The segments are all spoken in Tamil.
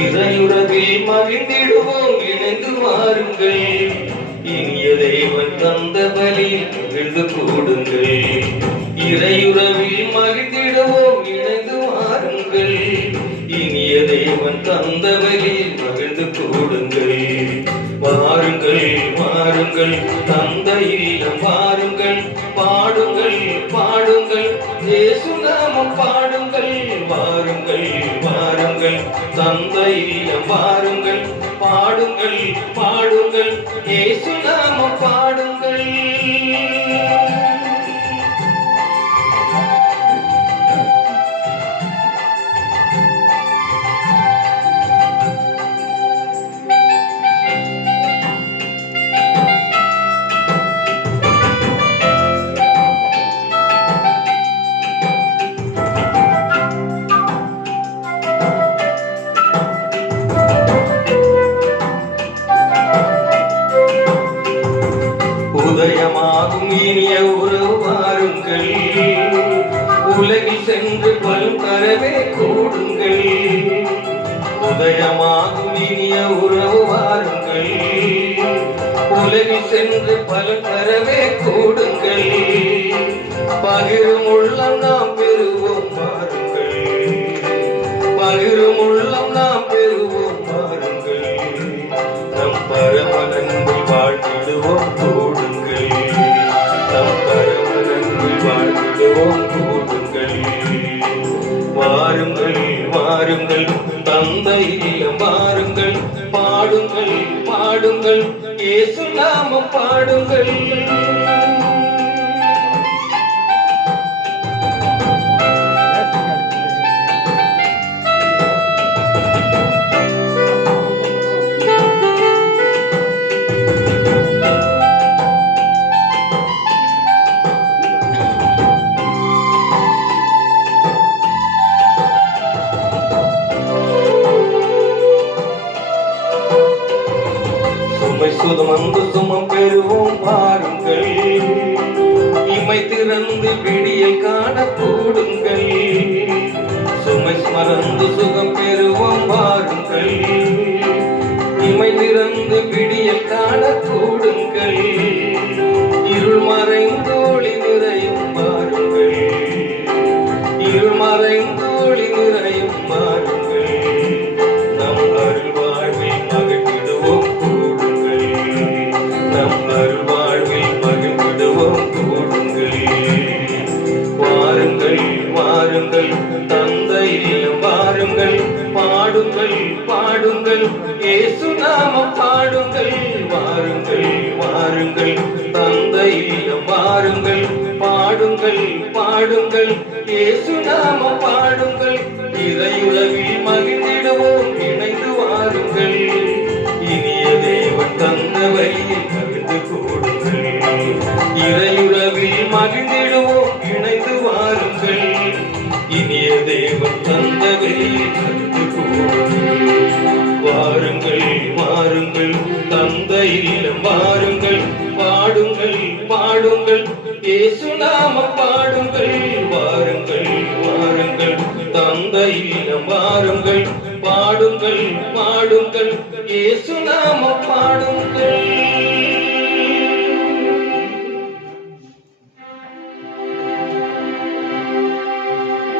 இறையுறவில் மகிழ்ந்திடுவோம் இணைந்து வாருங்கள். இனிய தேவன் தந்த பலியில் மகிழ்ந்து கூடுங்கள். இறையுறவில் மகிழ்ந்திடுவோம் இணைந்து வாருங்கள். இனிய தேவன் தந்த பலியில் மகிழ்ந்து கூடுங்கள். வாருங்கள் வாருங்கள் தந்தை இல்லம் வாருங்கள். பாடுங்கள் பாடுங்கள் இயேசு நாமம் பாடுங்கள். வாருங்கள் வாருங்கள் தந்தை இல்லம் வாருங்கள். பாடுங்கள் பாடுங்கள் இயேசு நாமம் பாடுங்கள். உதயமாகும் இனிய உறவு வாருங்கள். உலகில் சென்று பலம் தரவே கூடுங்கள். உதயமாகும் இனிய உறவு வாருங்கள். உலகில் சென்று பலம் தரவே கூடுங்கள். பகிரும் உள்ளம் நாம் பெறுவோம் வாருங்கள். பகிரும் உள்ளம் நாம் பெறுவோம் வாருங்கள். நம் பரமனங்கள் வாழ்ந்திடுவோம் கூடுங்கள். நம் பரமனங்கள் வாழ்ந்திடுவோம் கூடுங்கள். வாருங்கள் வாருங்கள் தந்தை இல்லம் வாருங்கள். பாடுங்கள் பாடுங்கள் இயேசு நாமம் பாடுங்கள். சுமந்து சுமம் பெறுவோம் வாருங்கள். இமை திறந்து விடியல் காண கூடுங்கள். சுமை மறந்து சுகம் பெறுவோம் வாருங்கள். இமை திறந்து விடியல் காண கூடுங்கள். இருள் மறைந்து ஒளி நிறையும் வாருங்கள். இருள் மறைந்து ஒளி நிறையும் வாருங்கள். நம் அருள் வாழ்வில் மகிழ்ந்திடுவோம் கூடுங்கள். நம் அருள் வாழ்வில் மகிழ்ந்திடுவோம் கூடுங்கள். வாருங்கள் வாருங்கள் தந்தை இல்லம் வாருங்கள். பாடுங்கள் பாடுங்கள் இயேசு நாமம் பாடுங்கள். வாருங்கள் வாருங்கள் தந்தை இல்லம் வாருங்கள். பாடுங்கள் பாடுங்கள் இயேசு நாமம் பாடுங்கள். இறையுலகில் மகிழ்ந்திடுவோம் இணைந்து வாருங்கள். இனிய தேவன் தந்த வழியில் மகிழ்ந்து கூடுங்கள். இறையுலகில் மகிழ்ந்திடுவோம் இணைந்து வாருங்கள். இனிய தேவன் தந்த வழியில் மகிழ்ந்து கூடுங்கள். வாருங்கள் வாருங்கள் தந்தை இல்லம் வாருங்கள். பாடுங்கள் பாடுங்கள் இயேசு நாமம் பாடுங்கள். வாருங்கள் வாருங்கள் தந்தை இல்லம் வாருங்கள். பாடுங்கள் பாடுங்கள் இயேசு நாமம் பாடுங்கள்.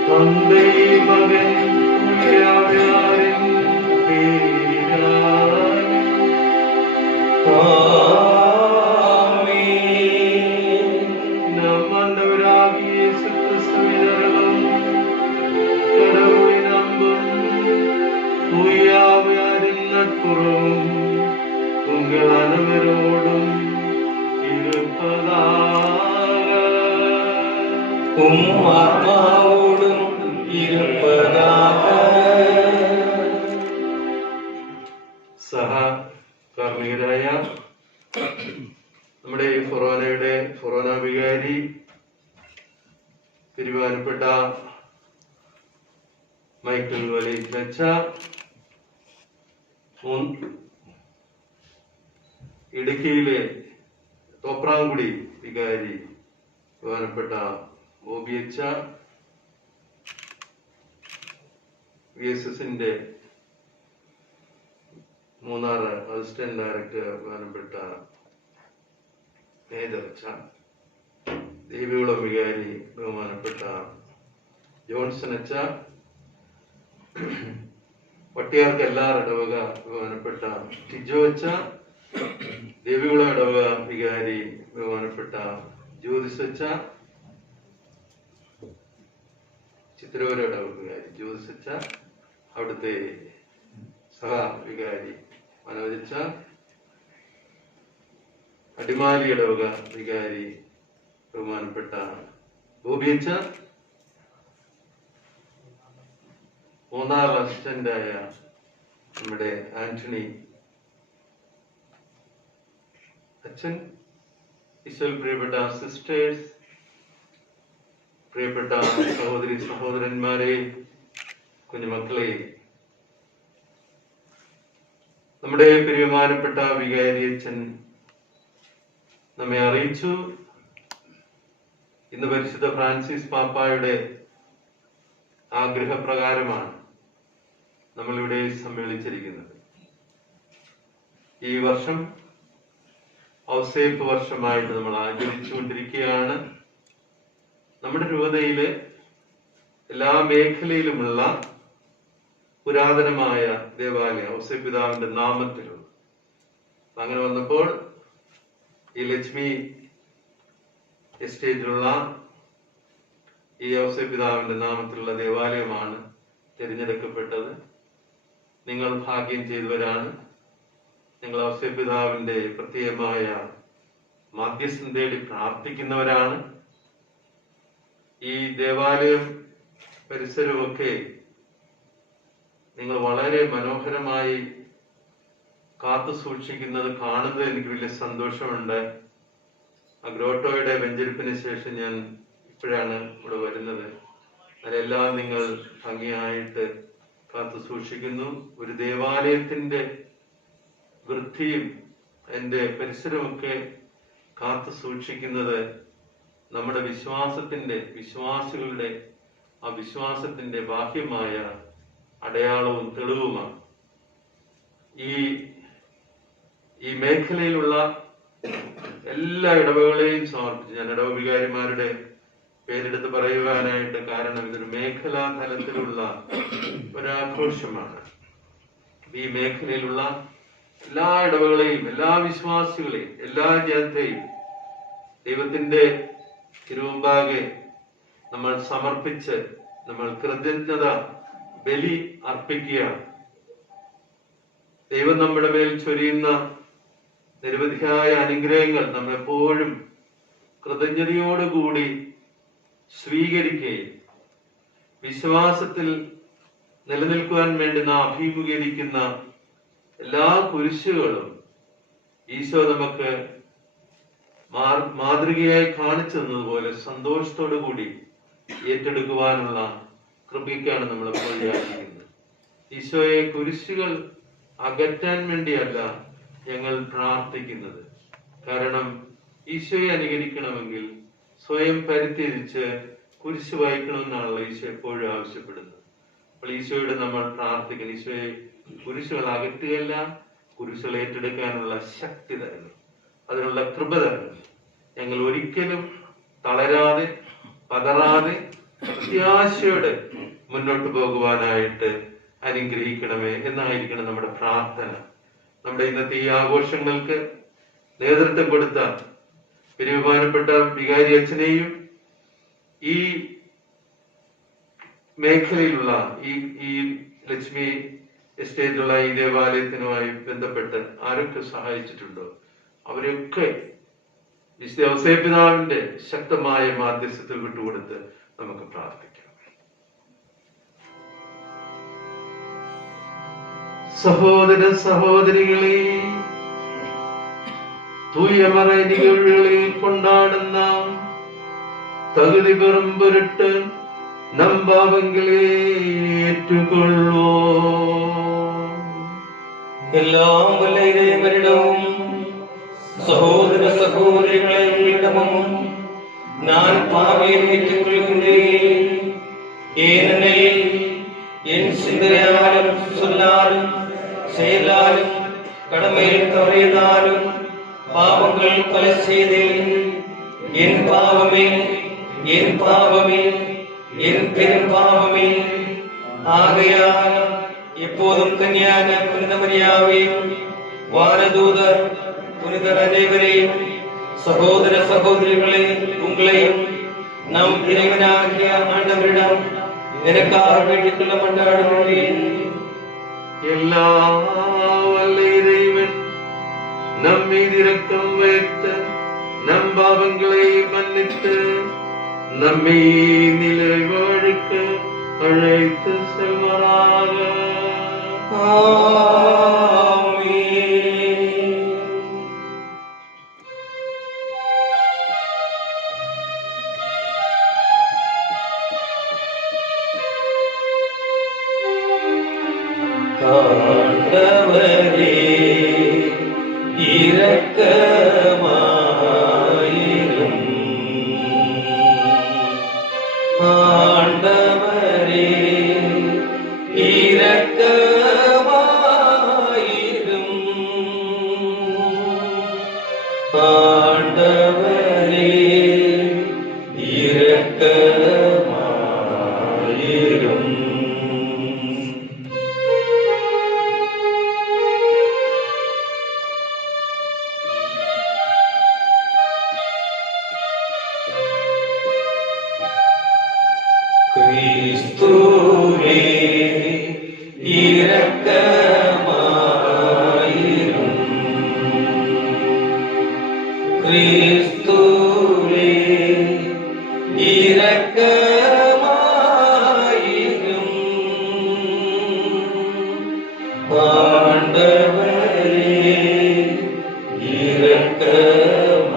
தந்தை மகன் தூயாவியாரின் பெயராலே ஆமென். நம் ஆண்டவராகிய இயேசு கிறிஸ்துவின் அருளும் கடவுளின் அன்பும் தூயாவியாரின் நட்புறவும் உங்கள் அனைவரோடும் இருப்பதாக. ஆத்மாவோடும் இருப்பதாக. സഹ കാർമ്മികരായ നമ്മുടെ ഈ ഫൊറോന വികാരി തിരുവാനപ്പെട്ട മൈക്കിൾ വലിച്ച ഇടുക്കിയിലെ തോപ്രാംകുടി വികാരി ബഹുമാനപ്പെട്ട ഓബിയച്ച VSSന്റെ മൂന്നാർ അസിസ്റ്റന്റ് ഡയറക്ടർ ബഹുമാനപ്പെട്ട മേജർ അച്ഛ, ദേവികുളം വികാരി ബഹുമാനപ്പെട്ട ജോൺസൺ അച്ഛ, പട്ടിയാർക്ക് എല്ലാർ ഇടവക ബഹുമാനപ്പെട്ട ടിജോ അച്ഛ, ദേവികുളം ഇടവക വികാരി ബഹുമാനപ്പെട്ട ജ്യോതിസ് അച്ഛ, ചിത്രൂര ഇടവക വികാരി ജ്യോതിസ് അച്ഛ, അവിടുത്തെ സഹ വികാരി മനോജ് അച്ഛ, അടിമാലി ഇടവക വികാരി ബഹുമാനപ്പെട്ട ബോബി അച്ഛ, മൂന്നാർ അസിസ്റ്റന്റായ നമ്മുടെ ആന്റണി അച്ഛൻ, ഈശോയിൽ പ്രിയപ്പെട്ട സിസ്റ്റേഴ്സ്, പ്രിയപ്പെട്ട സഹോദരി സഹോദരന്മാരെ, കുഞ്ഞുമക്കളെ, നമ്മുടെ പ്രിയമാനപ്പെട്ട വികാരി അച്ഛൻ നമ്മെ അറിയിച്ചു. ഇന്ന് പരിശുദ്ധ ഫ്രാൻസിസ് പാപ്പായുടെ ആഗ്രഹപ്രകാരമാണ് നമ്മളിവിടെ സമ്മേളിച്ചിരിക്കുന്നത്. ഈ വർഷം ഔസേപ്പ് വർഷമായിട്ട് നമ്മൾ ആചരിച്ചുകൊണ്ടിരിക്കുകയാണ്. നമ്മുടെ രൂപതയിലെ എല്ലാ മേഖലയിലുമുള്ള പുരാതനമായ ദേവാലയം ഔസേപ്പ് പിതാവിന്റെ നാമത്തിലുള്ള, അങ്ങനെ വന്നപ്പോൾ ഈ ലക്ഷ്മി എസ്റ്റേറ്റിലുള്ള ഈ ഔസേപ്പ് പിതാവിന്റെ നാമത്തിലുള്ള ദേവാലയമാണ് തിരഞ്ഞെടുക്കപ്പെട്ടത്. നിങ്ങൾ ഭാഗ്യം ചെയ്തവരാണ്. നിങ്ങൾ ഔസേപ്പ് പിതാവിന്റെ പ്രത്യേകമായ മാധ്യസ്ഥം തേടി പ്രാർത്ഥിക്കുന്നവരാണ്. ഈ ദേവാലയം പരിസരമൊക്കെ നിങ്ങൾ വളരെ മനോഹരമായി കാത്തു സൂക്ഷിക്കുന്നത് കാണുന്നത് എനിക്ക് വലിയ സന്തോഷമുണ്ട്. ആ ഗ്രോട്ടോയുടെ വെഞ്ചരിപ്പിന് ശേഷം ഞാൻ ഇപ്പോഴാണ് ഇവിടെ വരുന്നത്. അതെല്ലാം നിങ്ങൾ ഭംഗിയായിട്ട് കാത്തു സൂക്ഷിക്കുന്നു. ഒരു ദേവാലയത്തിന്റെ വൃത്തിയും അതിന്റെ പരിസരമൊക്കെ കാത്തു സൂക്ഷിക്കുന്നത് നമ്മുടെ വിശ്വാസികളുടെ ആ വിശ്വാസത്തിന്റെ ബാഹ്യമായ അടയാളവും തെളിവുമാണ്. ഈ മേഖലയിലുള്ള എല്ലാ ഇടവകളെയും സമർപ്പിച്ച്, ഞാൻ ഇടവ വികാരിമാരുടെ പേരെടുത്ത് പറയുവാനായിട്ട് കാരണം ഇതൊരു മേഖലാ തലത്തിലുള്ള ഒരാഘോഷമാണ്. ഈ മേഖലയിലുള്ള എല്ലാ ഇടവകളെയും, എല്ലാ വിശ്വാസികളെയും, എല്ലാ ജനത്തെയും ദൈവത്തിന്റെ തിരുമുമ്പാകെ നമ്മൾ സമർപ്പിച്ച് നമ്മൾ കൃതജ്ഞത ബലി അർപ്പിക്കുകയാണ്. ദൈവം നമ്മുടെ മേൽ ചൊരിയുന്ന നിരവധിയായ അനുഗ്രഹങ്ങൾ നമ്മൾ എപ്പോഴും കൃതജ്ഞതയോടുകൂടി സ്വീകരിക്കുകയും വിശ്വാസത്തിൽ നിലനിൽക്കുവാൻ വേണ്ടി നാം അഭിമുഖീകരിക്കുന്ന എല്ലാ കുരിശുകളും ഈശോ നമുക്ക് മാതൃകയായി കാണിച്ചു തന്നതുപോലെ സന്തോഷത്തോടു കൂടി ഏറ്റെടുക്കുവാനുള്ള കൃപയ്ക്കാണ് നമ്മൾ ഇപ്പോൾ യാചിക്കുന്നത്. ഈശോയെ കുരിശുകൾ അകറ്റാൻ വേണ്ടിയല്ല ഞങ്ങൾ പ്രാർത്ഥിക്കുന്നത്. കാരണം ഈശോയെ അനുകരിക്കണമെങ്കിൽ സ്വയം പരിത്യജിച്ച് കുരിശ് വഹിക്കണമെന്നാണല്ലോ ഈശോ എപ്പോഴും ആവശ്യപ്പെടുന്നത്. അപ്പോൾ ഈശോയോട് നമ്മൾ പ്രാർത്ഥിക്കണം, ഈശോയെ കുരിശുകൾ അകറ്റുകയല്ല, കുരിശുകൾ ഏറ്റെടുക്കാനുള്ള ശക്തി തരണം, അതിനുള്ള കൃപ തരണം. ഞങ്ങൾ ഒരിക്കലും തളരാതെ പതറാതെ പ്രത്യാശയോടെ മുന്നോട്ട് പോകുവാനായിട്ട് അനുഗ്രഹിക്കണമേ എന്നായിരിക്കണം നമ്മുടെ പ്രാർത്ഥന. നമ്മുടെ ഇന്നത്തെ ഈ ആഘോഷങ്ങൾക്ക് നേതൃത്വം കൊടുത്ത ബഹുമാനപ്പെട്ട വികാരി അച്ഛനെയും ഈ മേഖലയിലുള്ള ഈ ലക്ഷ്മി എസ്റ്റേറ്റിലുള്ള ഈ ദേവാലയത്തിനുമായി ബന്ധപ്പെട്ട് ആരൊക്കെ സഹായിച്ചിട്ടുണ്ടോ അവരൊക്കെ വിശുദ്ധ ഔസേപ്പ് പിതാവിന്റെ ശക്തമായ മാധ്യസ്ഥത്തിൽ വിട്ടുകൊടുത്ത് നമുക്ക് പ്രാർത്ഥിക്കാം. സഹോദര സഹോദരികളെ, തൂയമറ നികഴ്കളിൽ കൊണ്ടാടുന്ന തകുതി പെറും പൊരുട്ട് നമ്പാവെങ്കിലേ ഏറ്റുകൊള്ളോ. എല്ലാം വല്ലവരിടവും സഹോദര സഹോദരികളിടമും ഞാൻ പാവിയെ ഏറ്റുകൊള്ളുകിன்றேன். ஏனெனில் என் சிந்தையாலும் சொல்லாலும் செயலாலும் கடமையில் தவறியதாலும் பாவங்கள் பல செய்தேன். என் பாவமே, என் பாவமே, என் பெரும் பாவமே. ஆகையால் எப்போதும் கன்னியான புனித மரியாவையும் வானதூதர் புனிதர் அனைவரையும் சகோதர சகோதரிகளே உங்களையும் நம் இறைவனாகிய ஆண்டவரிடம் எனக்காக வேண்டிக் கொள்ள மன்றாடுகிறேன். எல்லா வல்ல இறைவன் நம் மீது இரக்கம் வைத்து நம் பாவங்களை மன்னித்து நம்மை நிலை வாழ்க்க அழைத்து செல்வாராக. ஆண்டவரே இரக்கமாயிரும். ஆண்டவரே இரக்கமாயிரும். ஆண்டவரே இரக்கமாயிரும். கிறிஸ்துவே இரக்கமாயிரும். கிறிஸ்துவே இரக்கமாயிரும். ஆண்டவரே இரக்கமாயிரும்.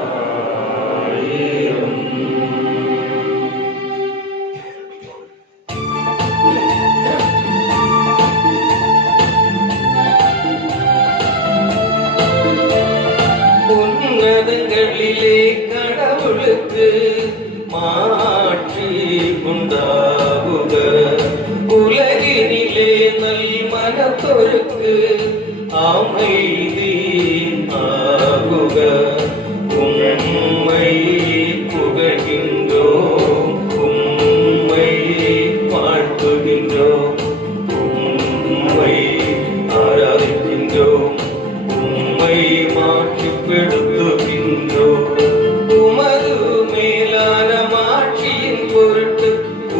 உன்னதங்களிலே கடவுளுக்கு மாட்சி உண்டாகுக. உலகினிலே நல் மனத்தோருக்கு அமைதி ஆகுக. உம்மை புகழ்கின்றோம், உம்மை வாழ்த்துகின்றோம், உம்மை ஆராதிக்கின்றோம், உம்மை மாட்சிப்படுத்துகின்றோம். உமது மேலான மாட்சியின் பொருட்டு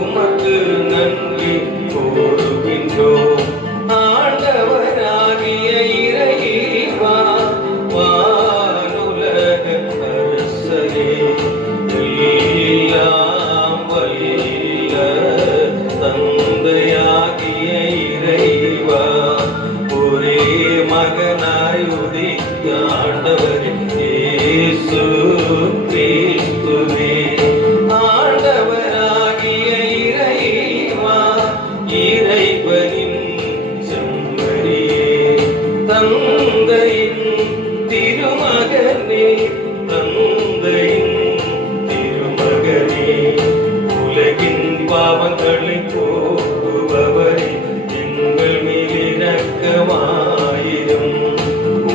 உமக்கு நன்றி கூறுகின்றோம். ஆண்டவராகிய இறைவா, வானுலக அரசரே, எல்லாம் வல்ல தந்தையாகிய இறைவா, ஒரே மகனாய் உதித்த ஆண்டவரே இயேசு கிறிஸ்துவே. ஆண்டவராகிய இறைவா, இறைவனின் செம்மறியே, தந்தையின் திருமகனே, தந்தையின் திருமகனே, உலகின் பாவங்களை போக்குபவரே, எங்கள் மேல் இரக்கமாயிரும்.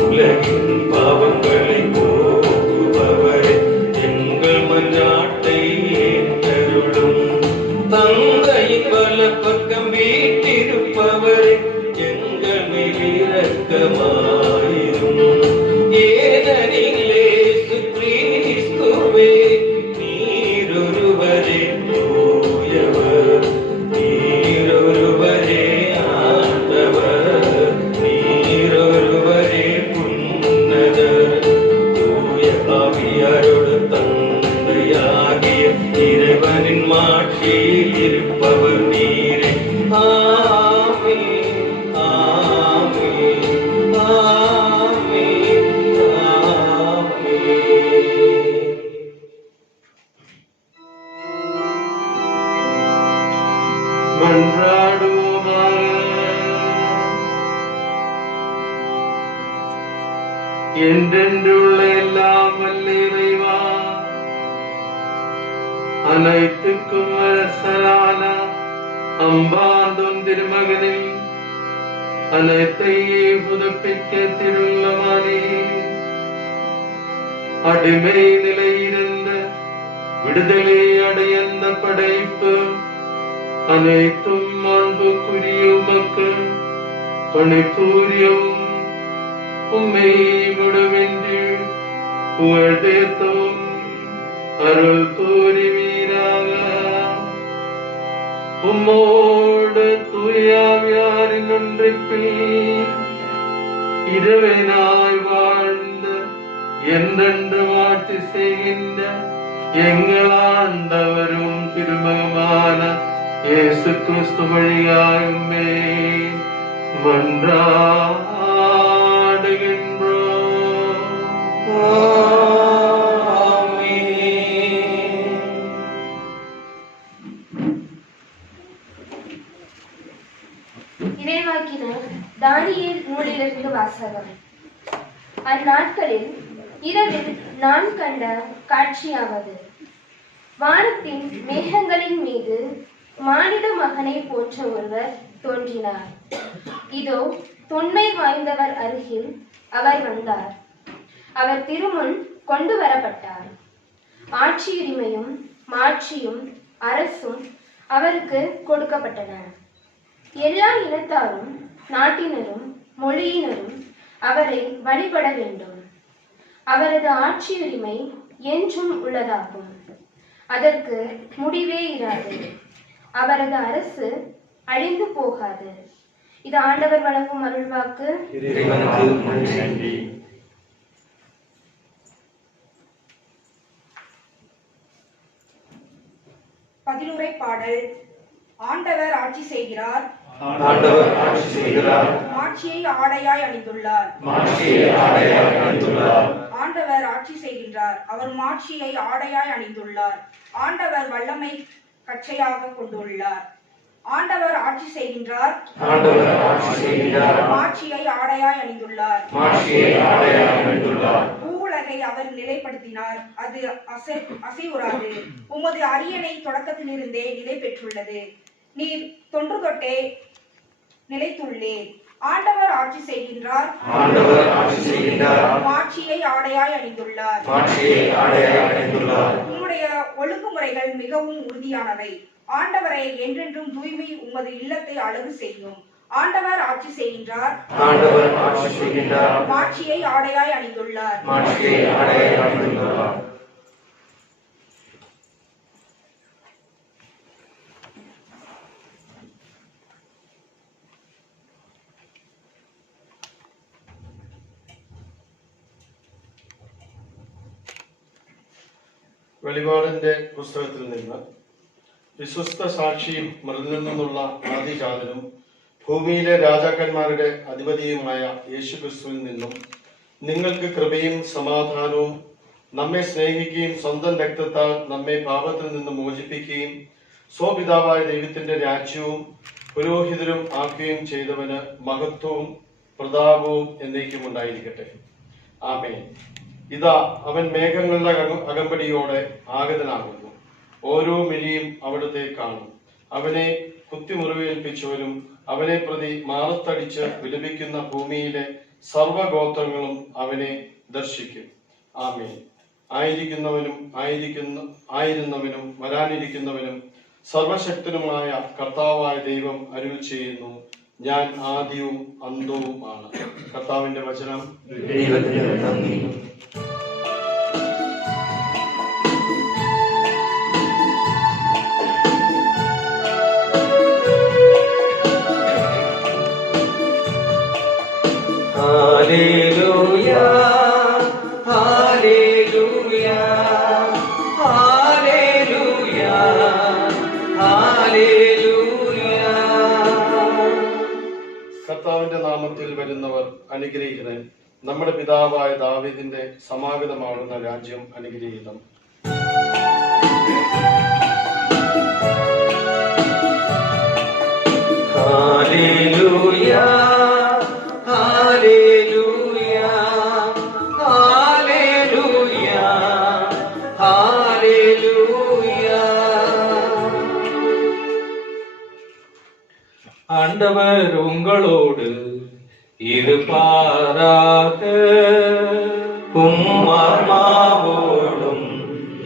உலகின் பாவங்களை போக்குபவரே, எங்கள் மன்றாட்டை ஏற்றருளும். தந்தையின் வலப்பக்கம் வீற்றிருப்பவரே, எங்கள் மேல் இரக்கமாயிரும். ஏனெனில் இயேசு கிறிஸ்துவே நீரொருவரே தூயவர், நீரொருவரே ஆண்டவர், நீரொருவரே புன்னதர். தூய ஆவியாரோடு தந்தையாகிய இறைவனின் மாட்சியில் இருப்பவர் நீரே. ஆமென், ஆமென், ஆமென், ஆமென். மன்றாடுவோமாக. என்றென்றுள்ள எல்லாம் வல்ல இறைவா, அனைத்துக்கும் அரசரான அம்பார்ந்தோன் திருமகனில் அனைத்தையும் புதுப்பிக்க திருள்ளமானே. அடிமை நிலையிருந்த விடுதலை அடைந்த படைப்பு அனைத்தும் அன்புக்குரிய உமக்கு பணிபூரியம். உம்மை விடுவென்று புகழ்ந்தேத்தும் அருள் புரிவீராக. உம்மோடு தூயாவியாரின் ஒன்றிப்பில் இறைவனாய் வாழ்ந்த என்றென்று ஆட்சி செய்கின்ற எங்கள் ஆண்டவரும் திருமகமான இயேசு கிறிஸ்து வழியாய் உம்மை மன்றாடுகின்றோம். இறைவாக்கினர் தானியேல் நூலிலிருந்து வாசகம். அந்நாட்களில் இரவில் நான் கண்ட காட்சியாவது, வானத்தின் மேகங்களின் மீது மானிட மகனை போன்ற ஒருவர் தோன்றினார். இதோ தொன்மை வாய்ந்தவர் அருகில் அவர் வந்தார். அவர் திருமுன் கொண்டு வரப்பட்டார். ஆட்சியுரிமையும் மாட்சியும் அரசும் அவருக்கு கொடுக்கப்பட்டன. எல்லா இனத்தாரும் நாட்டினரும் மொழியினரும் அவரை வழிபட வேண்டும். அவரது ஆட்சியுரிமை என்றும் உள்ளதாகும். அதற்கு முடிவே இராது. அவரது அரசு அழிந்து போகாது. இது ஆண்டவர் வழங்கும் அருள்வாக்கு. பதிலுரை பாடல். ஆண்டவர் ஆட்சி செய்கிறார், ஆண்டவர் ஆட்சி செய்கிறார், மாட்சியை ஆடையாய் அணிந்துள்ளார். ஆண்டவர் ஆட்சி செய்கின்றார், அவர் மாட்சியை ஆடையாய் அணிந்துள்ளார். ஆண்டவர் வல்லமை கச்சையாக கொண்டுள்ளார். ஆண்டவர் ஆட்சி செய்கின்றார், மாட்சியை ஆடையாய் அணிந்துள்ளார். பூவுலகை அவர் நிலைப்படுத்தினார், அது அசைவுறாது. உமது அரியணை தொடக்கத்திலிருந்தே நிலை பெற்றுள்ளது. நீர் தொன்று தொட்டே நிலைத்துள்ளே. ஆண்டவர் ஆட்சி செய்கின்றார், மாட்சியை ஆடையாய் அணிந்துள்ளார். உம்முடைய ஒழுங்குமுறைகள் மிகவும் உறுதியானவை. ஆண்டவரை என்றென்றும் தூய்மை உமது இல்லத்தை அழகு செய்யும். ஆண்டவர் ஆட்சி செய்கின்றார், மாட்சியை ஆடையாய் அணிந்துள்ளார். വെളിപാടിന്റെ പുസ്തകത്തിൽ നിന്ന് വിശ്വസ്ത സാക്ഷിയും മൃതിൽ നിന്നുള്ള ആദിജാതനും ഭൂമിയിലെ രാജാക്കന്മാരുടെ അധിപതിയുമായ യേശുക്രിസ്തുവിൽ നിന്നും നിങ്ങൾക്ക് കൃപയും സമാധാനവും, നമ്മെ സ്നേഹിക്കുകയും സ്വന്തം രക്തത്താൽ നമ്മെ പാപത്തിൽ നിന്ന് മോചിപ്പിക്കുകയും സ്വപിതാവായ ദൈവത്തിന്റെ രാജ്യവും പുരോഹിതരും ആക്കുകയും ചെയ്തവന് മഹത്വവും പ്രതാപവും എന്നേക്കും ഉണ്ടായിരിക്കട്ടെ. ആമേൻ. ഇതാ അവൻ മേഘങ്ങളുടെ അകമ്പടിയോടെ ആഗതനാകുന്നു. ഓരോ മിഴിയും അവിടുത്തെ കാണും. അവനെ കുത്തിമുറിവേൽപ്പിച്ചവരും അവനെ പ്രതി മാറത്തടിച്ച് വിലപിക്കുന്ന ഭൂമിയിലെ സർവഗോത്രങ്ങളും അവനെ ദർശിക്കും. ആമേൻ. ആയിരുന്നവനും വരാനിരിക്കുന്നവനും സർവശക്തനുമായ കർത്താവായ ദൈവം അരുൾ ചെയ്യുന്നു, ഞാൻ ആദിയും അന്തവും ആണ്. കർത്താവിന്റെ വചനം. Hallelujah, hallelujah, hallelujah, hallelujah. കർത്താവിന്റെ നാമത്തിൽ വരുന്നവർ അനുഗ്രഹീതൻ. നമ്മുടെ പിതാവായ ദാവീദിന്റെ സമാഗതമാകുന്ന രാജ്യം അനുഗ്രഹീതം. Hallelujah, hallelujah, hallelujah, hallelujah. ஆண்டவர் உங்களோடு இருப்பாராக. ஆன்மாவோடும்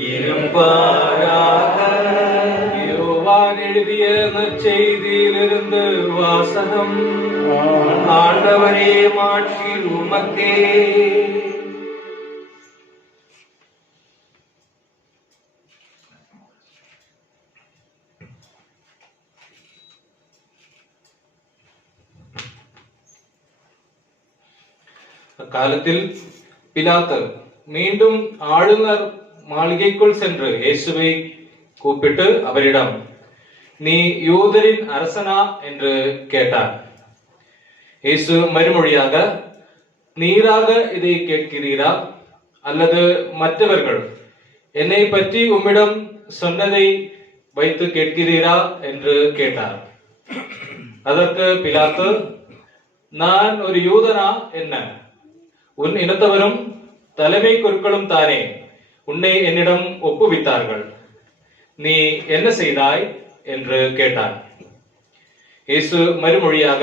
இருப்பாராக. யோவான் எழுதிய நற்செய்தியிலிருந்து வாசகம். ஆண்டவரே, மாட்சி உமக்கே. அக்காலத்தில் பிலாத்து மீண்டும் ஆளுநர் மாளிகைக்குள் சென்று இயேசுவை கூப்பிட்டு அவரிடம், நீ யூதரின் அரசனா என்று கேட்டார். இயேசு மறுமொழியாக, நீராக இதை கேட்கிறீரா அல்லது மற்றவர்கள் என்னை பற்றி உம்மிடம் சொன்னதை வைத்து கேட்கிறீரா என்று கேட்டார். அதற்கு பிலாத்து, நான் ஒரு யூதனா என்ன? உன் இனத்தவரும் தலைமை குருக்களும் தானே உன்னை என்னிடம் ஒப்புவித்தார்கள். நீ என்ன செய்தாய் என்று கேட்டார். இயேசு மறுமொழியாக,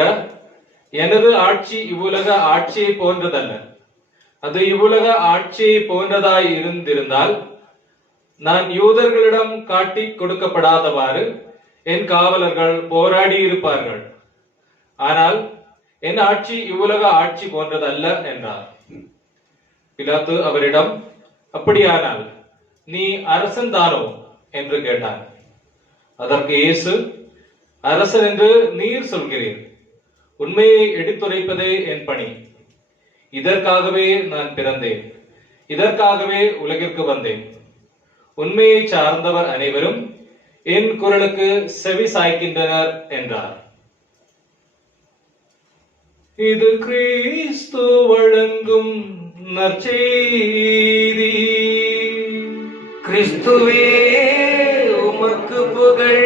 எனது ஆட்சி இவ்வுலக ஆட்சியை போன்றதல்ல. அது இவ்வுலக ஆட்சியை போன்றதாய் இருந்திருந்தால் நான் யூதர்களிடம் காட்டி கொடுக்கப்படாதவாறு என் காவலர்கள் போராடி இருப்பார்கள். ஆனால் என் ஆட்சி இவ்வுலக ஆட்சி போன்றதல்ல என்றார். பிலாத்து அவரிடம், அப்படியானால் நீ அரசன் தானோ என்று கேட்டார். அதற்கு இயேசு, அரசன் என்று நீர் சொல்கிறீர். உண்மையை எடுத்துரைப்பதே என் பணி. இதற்காகவே நான் பிறந்தேன், இதற்காகவே உலகிற்கு வந்தேன். உண்மையை சார்ந்தவர் அனைவரும் என் குரலுக்கு செவி சாய்க்கின்றனர் என்றார். இது கிறிஸ்து வழங்கும் நற்செய்தி. கிறிஸ்துவே உமக்கு புகழ்.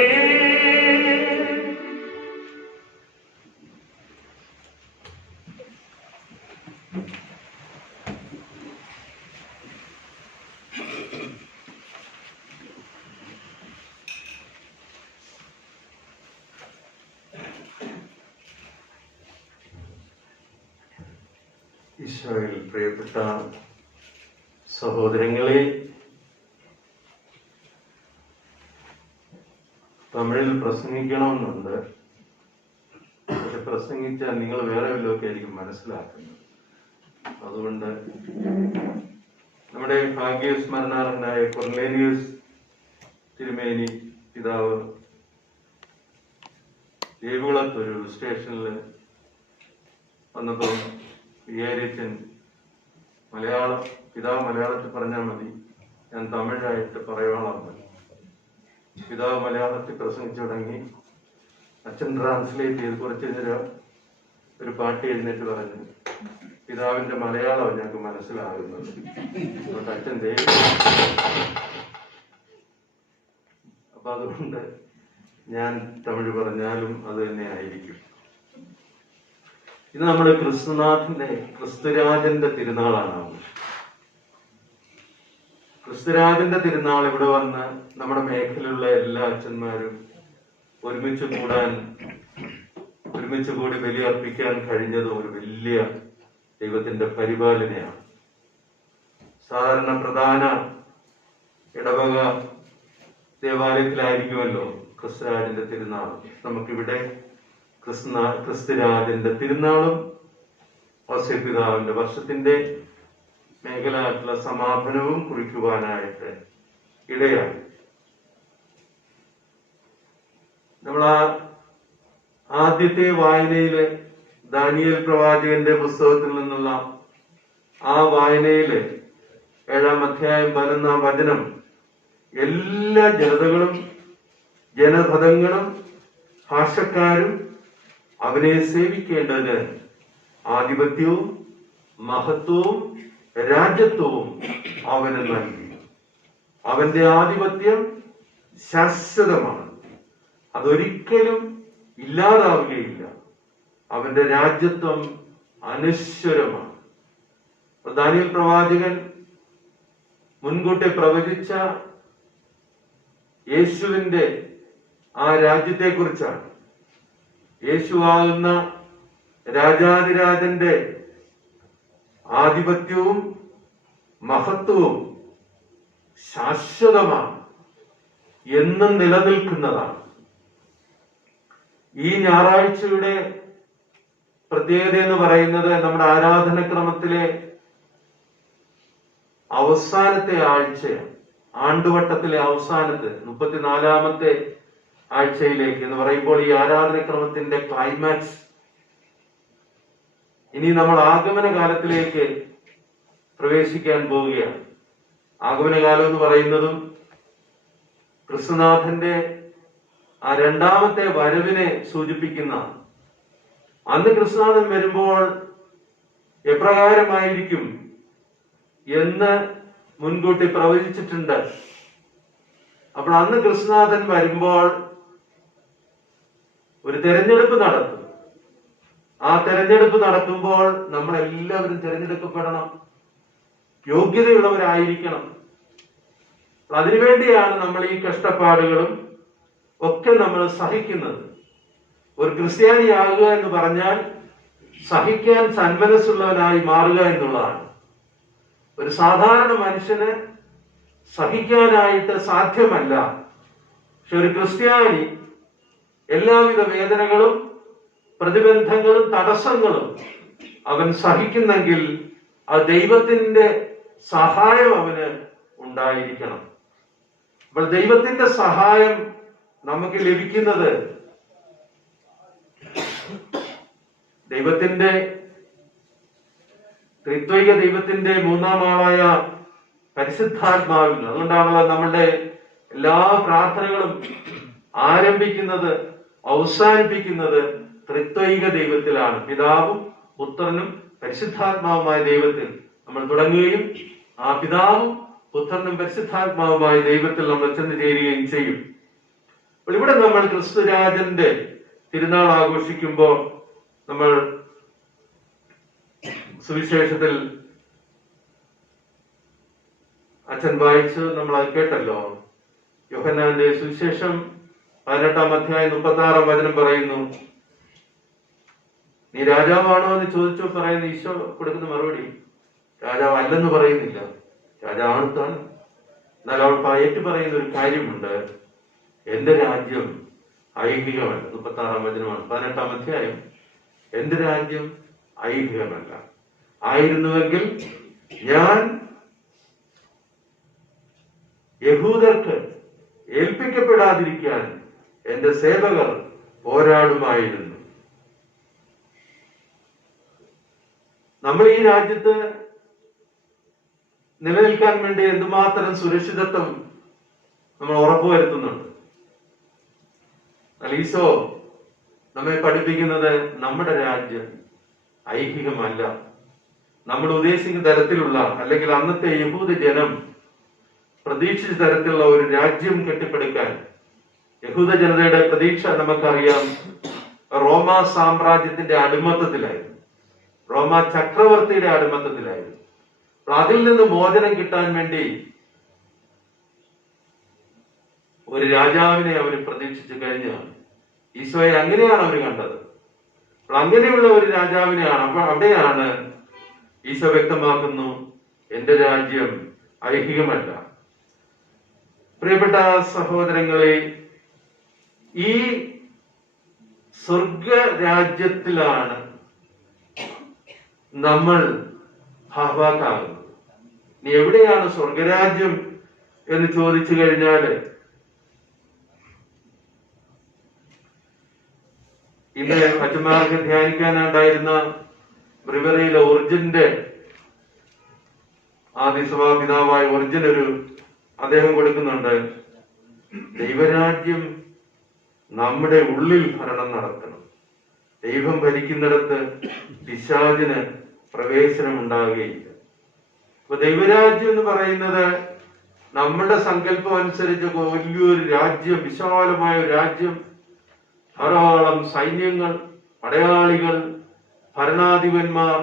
ഈശോയിൽ പ്രിയപ്പെട്ട സഹോദരങ്ങളെ, തമിഴിൽ പ്രസംഗിക്കണമെന്നുണ്ട്. പക്ഷെ പ്രസംഗിച്ചാൽ നിങ്ങൾ വേറെ വല്ലതൊക്കെ ആയിരിക്കും മനസ്സിലാക്കുന്നത്. അതുകൊണ്ട് നമ്മുടെ ഭാഗ്യസ്മരണാർഹനായ കൊർണേലിയൂസ് തിരുമേനി പിതാവ് ദേവികുളത്തൊരു സ്റ്റേഷനിൽ വന്നപ്പോൾ വികാരിയച്ഛൻ മലയാളം, പിതാവ് മലയാളത്തിൽ പറഞ്ഞാൽ മതി, ഞാൻ തമിഴായിട്ട് പറയുവാളാം. പിതാവ് മലയാളത്തിൽ പ്രസംഗിച്ചു തുടങ്ങി. അച്ഛൻ ട്രാൻസ്ലേറ്റ് ചെയ്ത് കുറച്ച് നേരം ഒരു പാട്ട് എഴുന്നേറ്റ് പറഞ്ഞു, പിതാവിന്റെ മലയാളം ഞങ്ങൾക്ക് മനസ്സിലാകുന്നത്. അതുകൊണ്ട് അച്ഛൻ അപ്പൊ അതുകൊണ്ട് ഞാൻ തമിഴ് പറഞ്ഞാലും അത് തന്നെ ആയിരിക്കും. ഇത് നമ്മുടെ ക്രിസ്തുരാജന്റെ തിരുനാളാണ്. ക്രിസ്തുരാജന്റെ തിരുനാൾ ഇവിടെ വന്ന് നമ്മുടെ മേഖലയിലുള്ള എല്ലാ അച്ഛന്മാരും ഒരുമിച്ച് കൂടി ബലിയർപ്പിക്കാൻ കഴിഞ്ഞത് ഒരു വലിയ ദൈവത്തിന്റെ പരിപാലനയാണ്. സാധാരണ പ്രധാന ഇടവക ദേവാലയത്തിലായിരിക്കുമല്ലോ ക്രിസ്തുരാജന്റെ തിരുനാൾ. നമുക്കിവിടെ ക്രിസ്തുരാജന്റെ തിരുനാളും ഔസേപിതാവിന്റെ വർഷത്തിന്റെ മേഖലയായിട്ടുള്ള സമാപനവും കുറിക്കുവാനായിട്ട് ഇടയായി. നമ്മൾ ആദ്യത്തെ വായനയില് ദാനിയേൽ പ്രവാചകന്റെ പുസ്തകത്തിൽ നിന്നുള്ള ആ വായനയില് 7-ാം അധ്യായം 11-ാം വചനം, എല്ലാ ജനതകളും ജനപദങ്ങളും ഭാഷക്കാരും അവനെ സേവിക്കേണ്ടതിന് ആധിപത്യവും മഹത്വവും രാജ്യത്വവും അവന് നൽകി. അവന്റെ ആധിപത്യം ശാശ്വതമാണ്, അതൊരിക്കലും ഇല്ലാതാവുകയില്ല. അവന്റെ രാജ്യത്വം അനശ്വരമാണ്. ദാനിയേൽ പ്രവാചകൻ മുൻകൂട്ടി പ്രവചിച്ച യേശുവിന്റെ ആ രാജ്യത്തെ കുറിച്ചാണ്. യേശുവാകുന്ന രാജാതിരാജന്റെ ആധിപത്യവും മഹത്വവും ശാശ്വതമാണ്, എന്നും നിലനിൽക്കുന്നതാണ്. ഈ ഞായറാഴ്ചയുടെ പ്രത്യേകത എന്ന് പറയുന്നത് നമ്മുടെ ആരാധനക്രമത്തിലെ അവസാനത്തെ ആഴ്ചയാണ്. ആണ്ടുവട്ടത്തിലെ അവസാനത്തെ 34ാമത്തെ ആഴ്ചയിലേക്ക് എന്ന് പറയുമ്പോൾ ഈ ആരാധനക്രമത്തിന്റെ ക്ലൈമാക്സ്. ഇനി നമ്മൾ ആഗമന കാലത്തിലേക്ക് പ്രവേശിക്കാൻ പോവുകയാണ്. ആഗമനകാലം എന്ന് പറയുന്നതും ക്രിസ്തുനാഥന്റെ ആ രണ്ടാമത്തെ വരവിനെ സൂചിപ്പിക്കുന്ന, അന്ന് ക്രിസ്തുനാഥൻ വരുമ്പോൾ എപ്രകാരമായിരിക്കും എന്ന് മുൻകൂട്ടി പ്രവചിച്ചിട്ടുണ്ട്. അപ്പോൾ അന്ന് ക്രിസ്തുനാഥൻ വരുമ്പോൾ ഒരു തെരഞ്ഞെടുപ്പ് നടത്തും. ആ തെരഞ്ഞെടുപ്പ് നടത്തുമ്പോൾ നമ്മളെല്ലാവരും തെരഞ്ഞെടുക്കപ്പെടണം, യോഗ്യതയുള്ളവരായിരിക്കണം. അതിനുവേണ്ടിയാണ് നമ്മൾ ഈ കഷ്ടപ്പാടുകളും ഒക്കെ നമ്മൾ സഹിക്കുന്നത്. ഒരു ക്രിസ്ത്യാനിയാകുക എന്ന് പറഞ്ഞാൽ സഹിക്കാൻ സന്മനസ്സുള്ളവനായി മാറുക എന്നുള്ളതാണ്. ഒരു സാധാരണ മനുഷ്യന് സഹിക്കാനായിട്ട് സാധ്യമല്ല. പക്ഷെ ഒരു ക്രിസ്ത്യാനി എല്ലാവിധ വേദനകളും പ്രതിബന്ധങ്ങളും തടസ്സങ്ങളും അവൻ സഹിക്കുന്നെങ്കിൽ ആ ദൈവത്തിന്റെ സഹായം അവന് ഉണ്ടായിരിക്കണം. അപ്പോൾ ദൈവത്തിന്റെ സഹായം നമുക്ക് ലഭിക്കുന്നത് ദൈവത്തിന്റെ ത്രിത്വൈക ദൈവത്തിന്റെ മൂന്നാം ആളായ പരിശുദ്ധാത്മാവിൽ. അതുകൊണ്ടാണല്ലോ നമ്മളുടെ എല്ലാ പ്രാർത്ഥനകളും ആരംഭിക്കുന്നത് അവസാനിപ്പിക്കുന്നത് ത്രിത്വൈക ദൈവത്തിലാണ്. പിതാവും പുത്രനും പരിശുദ്ധാത്മാവുമായ ദൈവത്തിൽ നമ്മൾ തുടങ്ങുകയും ആ പിതാവും പുത്രനും പരിശുദ്ധാത്മാവുമായ ദൈവത്തിൽ നമ്മൾ ചെന്ന് ചേരുകയും ചെയ്യും. അപ്പോൾ ഇവിടെ നമ്മൾ ക്രിസ്തുരാജന്റെ തിരുനാൾ ആഘോഷിക്കുമ്പോൾ നമ്മൾ സുവിശേഷത്തിൽ അച്ഛൻ വായിച്ചു, നമ്മൾ അത് കേട്ടല്ലോ. യോഹന്നാന്റെ സുവിശേഷം 18-ാം അധ്യായം 36-ാം വചനം പറയുന്നു, നീ രാജാവാണോ എന്ന് ചോദിച്ചു പറയുന്ന ഈശോ കൊടുക്കുന്ന മറുപടി രാജാവ് അല്ലെന്ന് പറയുന്നില്ല, രാജാവാണ്. എന്നാൽ അവൾ ഏറ്റു പറയുന്ന ഒരു കാര്യമുണ്ട്, എന്റെ രാജ്യം ഐഹികമല്ല. 36-ാം വചനമാണ് 18-ാം അധ്യായം. എന്റെ രാജ്യം ഐഹികമല്ല. ആയിരുന്നുവെങ്കിൽ ഞാൻ യഹൂദർക്ക് ഏൽപ്പിക്കപ്പെടാതിരിക്കാൻ എന്റെ സേവകർ പോരാടുമായിരുന്നു. നമ്മൾ ഈ രാജ്യത്ത് നിലനിൽക്കാൻ വേണ്ടി എന്തുമാത്രം സുരക്ഷിതത്വം നമ്മൾ ഉറപ്പുവരുത്തുന്നുണ്ട്. ഈശോ നമ്മെ പഠിപ്പിക്കുന്നത് നമ്മുടെ രാജ്യം ഐഹികമല്ല. നമ്മൾ ഉദ്ദേശിക്കുന്ന തരത്തിലുള്ള, അല്ലെങ്കിൽ അന്നത്തെ യഹൂദ ജനം പ്രതീക്ഷിച്ച തരത്തിലുള്ള ഒരു രാജ്യം കെട്ടിപ്പടുക്കാൻ യഹൂദ ജനതയുടെ പ്രതീക്ഷ നമുക്കറിയാം. റോമ സാമ്രാജ്യത്തിന്റെ അടിമത്തത്തിലായിരുന്നു, റോമ ചക്രവർത്തിയുടെ അടിമത്തത്തിലായിരുന്നു. അതിൽ നിന്ന് മോചനം കിട്ടാൻ വേണ്ടി ഒരു രാജാവിനെ അവർ പ്രതീക്ഷിച്ചു കഴിഞ്ഞാണ്. ഈശോയെ അങ്ങനെയാണ് അവർ കണ്ടത്. അങ്ങനെയുള്ള ഒരു രാജാവിനെയാണ്. അപ്പൊ അവിടെയാണ് ഈശോ വ്യക്തമാക്കുന്നു, എന്റെ രാജ്യം ഐഹികമല്ല. പ്രിയപ്പെട്ട സഹോദരങ്ങളെ, ഈ സ്വർഗരാജ്യത്തിലാണ് നമ്മൾ ഭാഗമാകുന്നത്. ഇനി എവിടെയാണ് സ്വർഗരാജ്യം എന്ന് ചോദിച്ചു കഴിഞ്ഞാല്, ഇന്ന് അച്ഛന്മാർക്ക് ധ്യാനിക്കാനുണ്ടായിരുന്ന ബ്രിവറിയിലെ ഒറിജിന്റെ ആദിസഭാ പിതാവായ ഒറിജിൻ അദ്ദേഹം കൊടുക്കുന്നുണ്ട്, ദൈവരാജ്യം നമ്മുടെ ഉള്ളിൽ ഭരണം നടത്തണം. ദൈവം ഭരിക്കുന്നിടത്ത് പിശാചിന് പ്രവേശനം ഉണ്ടാകുകയില്ല. അപ്പൊ ദൈവരാജ്യം എന്ന് പറയുന്നത് നമ്മുടെ സങ്കല്പം അനുസരിച്ച് വലിയൊരു രാജ്യം, വിശാലമായ ഒരു രാജ്യം, ധാരാളം സൈന്യങ്ങൾ, പടയാളികൾ, ഭരണാധിപന്മാർ,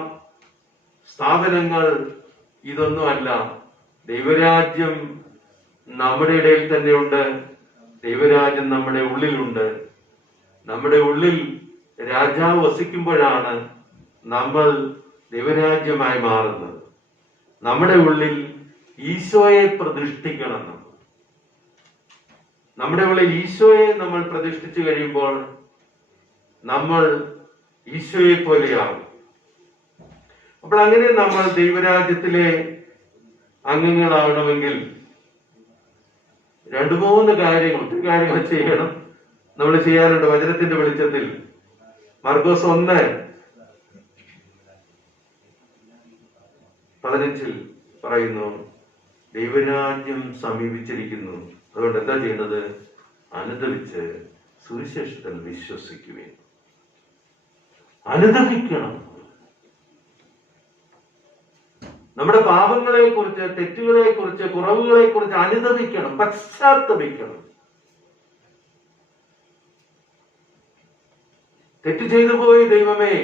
സ്ഥാപനങ്ങൾ, ഇതൊന്നുമല്ല. ദൈവരാജ്യം നമ്മുടെ ഇടയിൽ തന്നെയുണ്ട്. ദൈവരാജ്യം നമ്മുടെ ഉള്ളിലുണ്ട്. നമ്മുടെ ഉള്ളിൽ രാജാവ് വസിക്കുമ്പോഴാണ് നമ്മൾ ദൈവരാജ്യമായി മാറുന്നത്. നമ്മുടെ ഉള്ളിൽ ഈശോയെ പ്രതിഷ്ഠിക്കണം. നമ്മുടെ ഉള്ളിൽ ഈശോയെ നമ്മൾ പ്രതിഷ്ഠിച്ചു കഴിയുമ്പോൾ നമ്മൾ ഈശോയെ പോലെയാകും. അപ്പോൾ അങ്ങനെ നമ്മൾ ദൈവരാജ്യത്തിലെ അംഗങ്ങളാവണമെങ്കിൽ 2-3 കാര്യങ്ങൾ, ഒത്തിരി കാര്യങ്ങൾ ചെയ്യണം. നമ്മൾ ചെയ്യാനുണ്ട്. വചനത്തിന്റെ വെളിച്ചത്തിൽ മർക്കോസ് 1:15 പറയുന്നു, ദൈവരാജ്യം സമീപിച്ചിരിക്കുന്നു. അതുകൊണ്ട് എന്താ ചെയ്യുന്നത്? അനുദപിച്ച് സുവിശേഷത്തിൽ വിശ്വസിക്കുകയും അനുദപിക്കണം. നമ്മുടെ പാപങ്ങളെ കുറിച്ച്, തെറ്റുകളെ കുറിച്ച്, കുറവുകളെ കുറിച്ച് അനുദപിക്കണം, പശ്ചാത്തപിക്കണം. തെറ്റ് ചെയ്തു പോയി ദൈവമേ,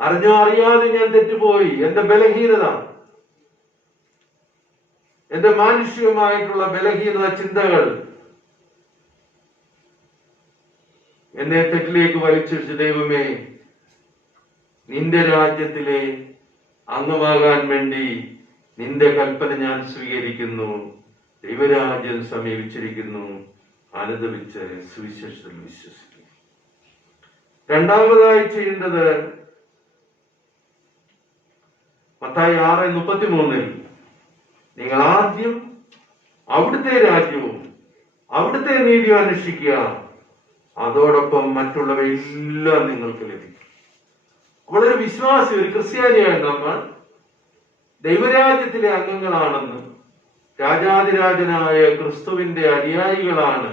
അറിഞ്ഞോ അറിയാതെ ഞാൻ തെറ്റുപോയി, എന്റെ ബലഹീനത, എന്റെ മാനുഷികമായിട്ടുള്ള ബലഹീനത ചിന്തകൾ എന്നെ തെറ്റിലേക്ക് വലിച്ചിടിച്ച് ദൈവമേ, നിന്റെ രാജ്യത്തിലെ അംഗമാകാൻ വേണ്ടി നിന്റെ കൽപ്പന ഞാൻ സ്വീകരിക്കുന്നു. ദൈവരാജ്യം സമീപിച്ചിരിക്കുന്നു. അനുദപിച്ച് സുവിശേഷത്തിൽ വിശ്വസിക്കുന്നു. രണ്ടാമതായി ചെയ്യേണ്ടത് മത്തായി 6:33 നിങ്ങൾ ആദ്യം അവിടുത്തെ രാജ്യവും അവിടുത്തെ നീതിയും അന്വേഷിക്കുക, അതോടൊപ്പം മറ്റുള്ളവയെല്ലാം നിങ്ങൾക്ക് ലഭിക്കും. വളരെ വിശ്വാസി, ഒരു ക്രിസ്ത്യാനിയായ നമ്മൾ ദൈവരാജ്യത്തിലെ അംഗങ്ങളാണെന്ന്, രാജാതിരാജനായ ക്രിസ്തുവിന്റെ അനുയായികളാണ്,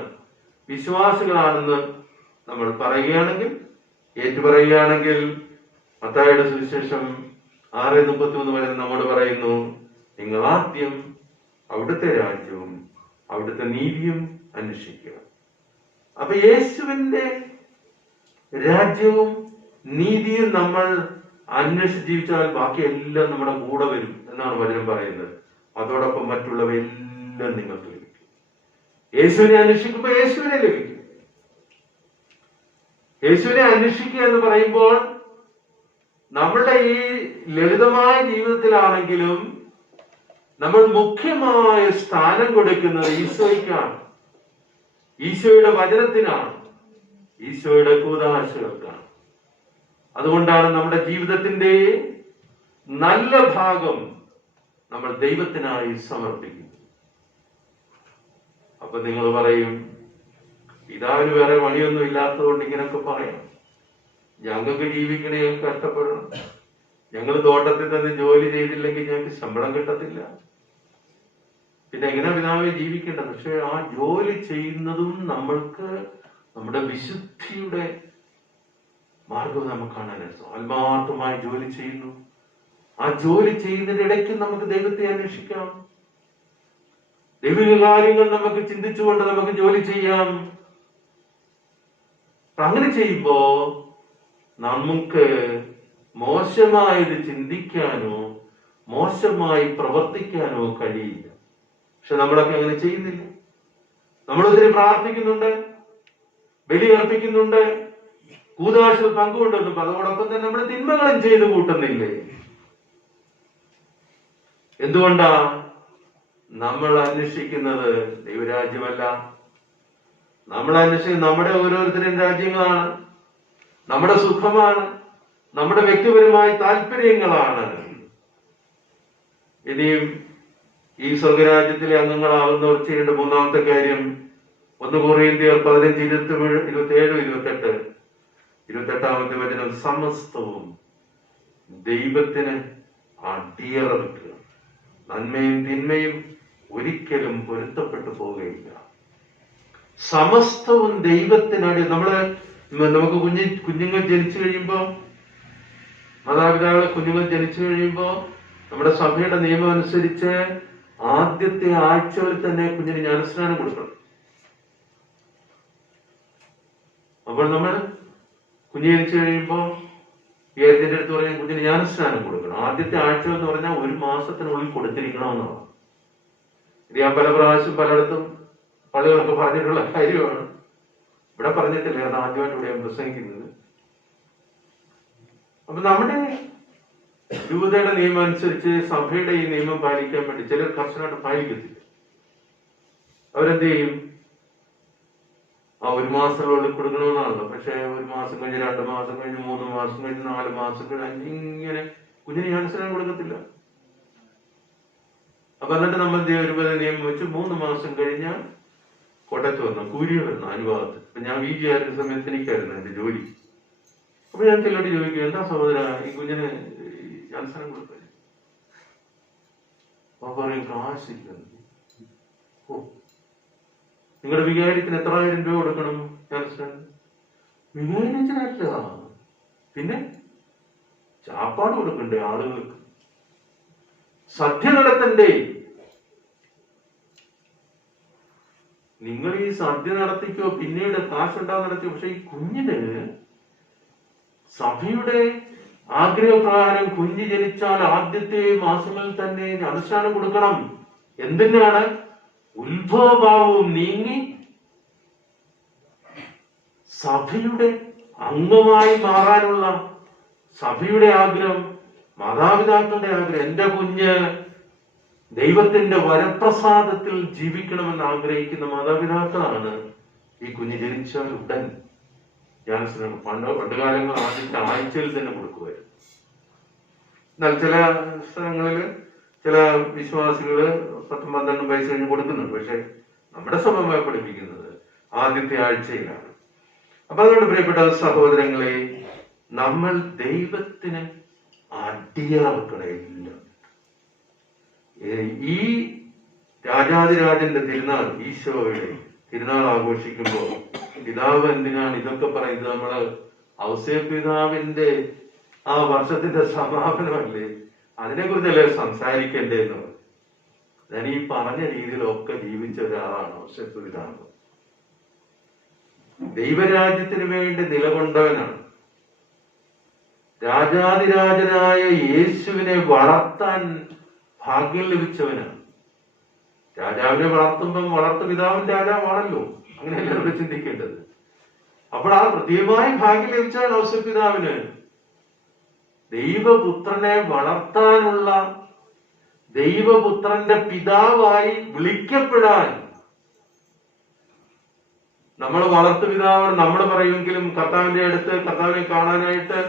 വിശ്വാസികളാണെന്ന് നമ്മൾ പറയുകയാണെങ്കിൽ, ഏറ്റുപറയുകയാണെങ്കിൽ, മത്തായിയുടെ സുവിശേഷം 6:33 വരെ നമ്മോട് പറയുന്നു, നിങ്ങൾ ആദ്യം അവിടുത്തെ രാജ്യവും അവിടുത്തെ നീതിയും അന്വേഷിക്കുക. അപ്പൊ യേശുവിന്റെ രാജ്യവും നീതിയും നമ്മൾ അന്വേഷിച്ച് ജീവിച്ചാൽ ബാക്കിയെല്ലാം നമ്മുടെ കൂടെ വരും എന്നാണ് വചനം പറയുന്നത്. അതോടൊപ്പം മറ്റുള്ളവയെല്ലാം നിങ്ങൾക്ക് ലഭിക്കും. യേശുവിനെ അന്വേഷിക്കുമ്പോൾ യേശുവിനെ ലഭിക്കും. യേശുവിനെ അന്വേഷിക്കുക എന്ന് പറയുമ്പോൾ നമ്മളുടെ ഈ ലളിതമായ ജീവിതത്തിലാണെങ്കിലും നമ്മൾ മുഖ്യമായ സ്ഥാനം കൊടുക്കുന്നത് ഈശോയ്ക്കാണ്, ഈശോയുടെ വചനത്തിനാണ്, ഈശോയുടെ കൂദാശകൾക്കാണ്. അതുകൊണ്ടാണ് നമ്മുടെ ജീവിതത്തിന്റെ നല്ല ഭാഗം നമ്മൾ ദൈവത്തിനായി സമർപ്പിക്കുന്നത്. അപ്പൊ നിങ്ങൾ പറയും, പിതാവിന് വേറെ പണിയൊന്നും ഇല്ലാത്തതുകൊണ്ട് ഇങ്ങനൊക്കെ പറയാം, ഞങ്ങൾക്ക് ജീവിക്കണേ, ഞങ്ങൾക്ക് കഷ്ടപ്പെടണം, ഞങ്ങൾ തോട്ടത്തിൽ തന്നെ ജോലി ചെയ്തില്ലെങ്കിൽ ഞങ്ങൾക്ക് ശമ്പളം കിട്ടത്തില്ല, പിന്നെ എങ്ങനെ പിതാവെ ജീവിക്കേണ്ടത്? പക്ഷെ ആ ജോലി ചെയ്യുന്നതും നമ്മൾക്ക് നമ്മുടെ വിശുദ്ധിയുടെ മാർഗം നമുക്ക് കാണാനായിട്ട് ആത്മാർത്ഥമായി ജോലി ചെയ്യുന്നു. ആ ജോലി ചെയ്യുന്നതിന്റെ ഇടയ്ക്ക് നമുക്ക് ദൈവത്തെ അന്വേഷിക്കാം. ദൈവിക കാര്യങ്ങൾ നമുക്ക് ചിന്തിച്ചുകൊണ്ട് നമുക്ക് ജോലി ചെയ്യാം. അങ്ങനെ ചെയ്യുമ്പോ നമുക്ക് മോശമായത് ചിന്തിക്കാനോ മോശമായി പ്രവർത്തിക്കാനോ കഴിയില്ല. പക്ഷെ നമ്മളൊക്കെ അങ്ങനെ ചെയ്യുന്നില്ല. നമ്മളൊത്തിരി പ്രാർത്ഥിക്കുന്നുണ്ട്, ബലിയർപ്പിക്കുന്നുണ്ട്, കൂദാശകൾ പങ്കുകൊണ്ടുവന്നു. അതോടൊപ്പം തന്നെ നമ്മൾ തിന്മകളും ചെയ്തു കൂട്ടുന്നില്ലേ? എന്തുകൊണ്ടാ? നമ്മൾ അന്വേഷിക്കുന്നത് ദൈവരാജ്യമല്ല. നമ്മൾ അന്വേഷിക്കുന്നത് നമ്മുടെ ഓരോരുത്തരും രാജ്യങ്ങളാണ്, നമ്മുടെ സുഖമാണ്, നമ്മുടെ വ്യക്തിപരമായ താല്പര്യങ്ങളാണ്. ഇനിയും ഈ സ്വർഗരാജ്യത്തിലെ അംഗങ്ങളാവുന്നവർ ചെയ്യേണ്ട മൂന്നാമത്തെ കാര്യം 1 കൊറിന്ത്യർ 15:27-28 28ാമത്തെ വചനം, സമസ്തവും ദൈവത്തിന് അടിയറവെക്കുക, നന്മയും തിന്മയും ഒരിക്കലും പൊരുത്തപ്പെട്ടു പോവുകയില്ല. സമസ്തവും ദൈവത്തിനടി. നമുക്ക് കുഞ്ഞുങ്ങൾ ജനിച്ചു കഴിയുമ്പോ, മാതാപിതാക്കളെ കുഞ്ഞുങ്ങൾ ജനിച്ചു കഴിയുമ്പോ നമ്മുടെ സഭയുടെ നിയമം അനുസരിച്ച് ആദ്യത്തെ ആഴ്ചകളിൽ തന്നെ കുഞ്ഞിന് ജ്ഞാനസ്നാനം കൊടുക്കണം. അപ്പോൾ നമ്മൾ കുഞ്ഞ് ജനിച്ചു കഴിയുമ്പോ ഏതിന്റെ അടുത്ത് പറഞ്ഞാൽ കുഞ്ഞിന് ജ്ഞാനസ്നാനം കൊടുക്കണം. ആദ്യത്തെ ആഴ്ച എന്ന് പറഞ്ഞാൽ 1 മാസത്തിനുള്ളിൽ കൊടുത്തിരിക്കണമെന്നാണ്. ഇത് ഞാൻ പല പ്രാവശ്യം പലയിടത്തും പള്ളികളൊക്കെ പറഞ്ഞിട്ടുള്ള കാര്യമാണ്. ഇവിടെ പറഞ്ഞിട്ടില്ല, അത് ആദ്യമായിട്ട് ഇവിടെ പ്രസംഗിക്കുന്നത്. അപ്പൊ നമ്മുടെ രൂപതയുടെ നിയമം അനുസരിച്ച് സഭയുടെ ഈ നിയമം പാലിക്കാൻ വേണ്ടി ചിലർ കർശനമായിട്ട് പാലിക്കത്തില്ല. അവരെന്ത് ചെയ്യും? 1 മാസത്തിനുള്ളിൽ കൊടുക്കണമെന്നാണല്ലോ. പക്ഷെ 1 മാസം കഴിഞ്ഞ് 2 മാസം കഴിഞ്ഞ് 3 മാസം കഴിഞ്ഞ് 4 മാസം കഴിഞ്ഞ് ഇങ്ങനെ കുഞ്ഞിന് യാൻസനം കൊടുക്കത്തില്ല. അപ്പൊ എന്നിട്ട് നമ്മൾ രൂപത നിയമം വെച്ച് 3 മാസം കഴിഞ്ഞാൽ കോട്ടയത്ത് വരണം, കൂലി വരണം അനുവാദത്ത്. അപ്പൊ ഞാൻ വീട്ടിൽ ആയിരുന്ന സമയത്ത് എനിക്കായിരുന്നു എന്റെ ജോലി. അപ്പൊ ഞാൻ ചിലരോട് ചോദിക്കും, എന്താ സഹോദര ഈ കുഞ്ഞിന് യാൻസനം കൊടുക്കുക? അപ്പൊ പറയും, കാശില്ല. ഓ, നിങ്ങളുടെ വികാരിത്തിന് എത്ര ആയിരം രൂപ കൊടുക്കണം യാൻസനം? വികാരിച്ചനല്ല, പിന്നെ ചാപ്പാട് കൊടുക്കണ്ടേ ആളുകൾക്ക്, സദ്യ നടത്തണ്ടേ? നിങ്ങൾ ഈ സദ്യ നടത്തിക്കോ, പിന്നീട് കാശുണ്ടാകാൻ നടത്തിയോ, പക്ഷെ ഈ കുഞ്ഞിന് സഭയുടെ ആഗ്രഹപ്രകാരം കുഞ്ഞ് ജനിച്ചാൽ ആദ്യത്തെ മാസങ്ങളിൽ തന്നെ അനുഷ്ഠാനം കൊടുക്കണം. എന്തിനാണ്? ഉത്ഭവഭാവവും നീങ്ങി സഭയുടെ അംഗമായി മാറാനുള്ള സഭയുടെ ആഗ്രഹം, മാതാപിതാക്കളുടെ ആഗ്രഹം. എന്റെ കുഞ്ഞ് ദൈവത്തിന്റെ വരപ്രസാദത്തിൽ ജീവിക്കണമെന്ന് ആഗ്രഹിക്കുന്ന മാതാപിതാക്കളാണ് ഈ കുഞ്ഞ് ജനിച്ചാൽ ഉടൻ ധ്യാനസ്നാനം പണ്ട് കാലങ്ങൾ ആദ്യത്തെ ആഴ്ചയിൽ തന്നെ കൊടുക്കുമായിരുന്നു. എന്നാൽ ചില സ്ഥലങ്ങളില് ചില വിശ്വാസികള് 10-12 വയസ്സ് കഴിഞ്ഞ് കൊടുക്കുന്നുണ്ട്. പക്ഷെ നമ്മുടെ സഭമായി പഠിപ്പിക്കുന്നത് ആദ്യത്തെ ആഴ്ചയിലാണ്. അപ്പൊ അതുകൊണ്ട് പ്രിയപ്പെട്ട സഹോദരങ്ങളെ, നമ്മൾ ദൈവത്തിന് അടിയാർക്കണയില്ല. ഈ രാജാതിരാജന്റെ തിരുനാൾ, ഈശോയുടെ തിരുനാൾ ആഘോഷിക്കുമ്പോൾ പിതാവ് എന്തിനാണ് ഇതൊക്കെ പറയുന്നത്? നമ്മള് ഔസേപ്പ് പിതാവിന്റെ ആ വർഷത്തിന്റെ സമാപനമല്ലേ, അതിനെ കുറിച്ചല്ലേ സംസാരിക്കേണ്ടതെന്ന് പറഞ്ഞു. ഞാൻ ഈ പറഞ്ഞ രീതിയിലൊക്കെ ജീവിച്ച ഒരാളാണ് ഔസേപ്പ് പിതാവ്. ദൈവരാജ്യത്തിന് വേണ്ടി നിലകൊണ്ടവനാണ്. രാജാതിരാജനായ യേശുവിനെ വളർത്താൻ ഭാഗ്യം ലഭിച്ചവനാണ്. രാജാവിനെ വളർത്തുമ്പം വളർത്തു പിതാവിൻ രാജാവാണല്ലോ, അങ്ങനെയല്ല ഇവിടെ ചിന്തിക്കേണ്ടത്. അപ്പോൾ ആ പ്രത്യേകമായ ഭാഗ്യം ലഭിച്ചാൽ ഔസേപ്പ് പിതാവിന് ദൈവപുത്രനെ വളർത്താനുള്ള, ദൈവപുത്രന്റെ പിതാവായി വിളിക്കപ്പെടാൻ. നമ്മൾ വളർത്തു പിതാവ് നമ്മൾ പറയുമെങ്കിലും കർത്താവിന്റെ അടുത്ത് കർത്താവിനെ കാണാനായിട്ട്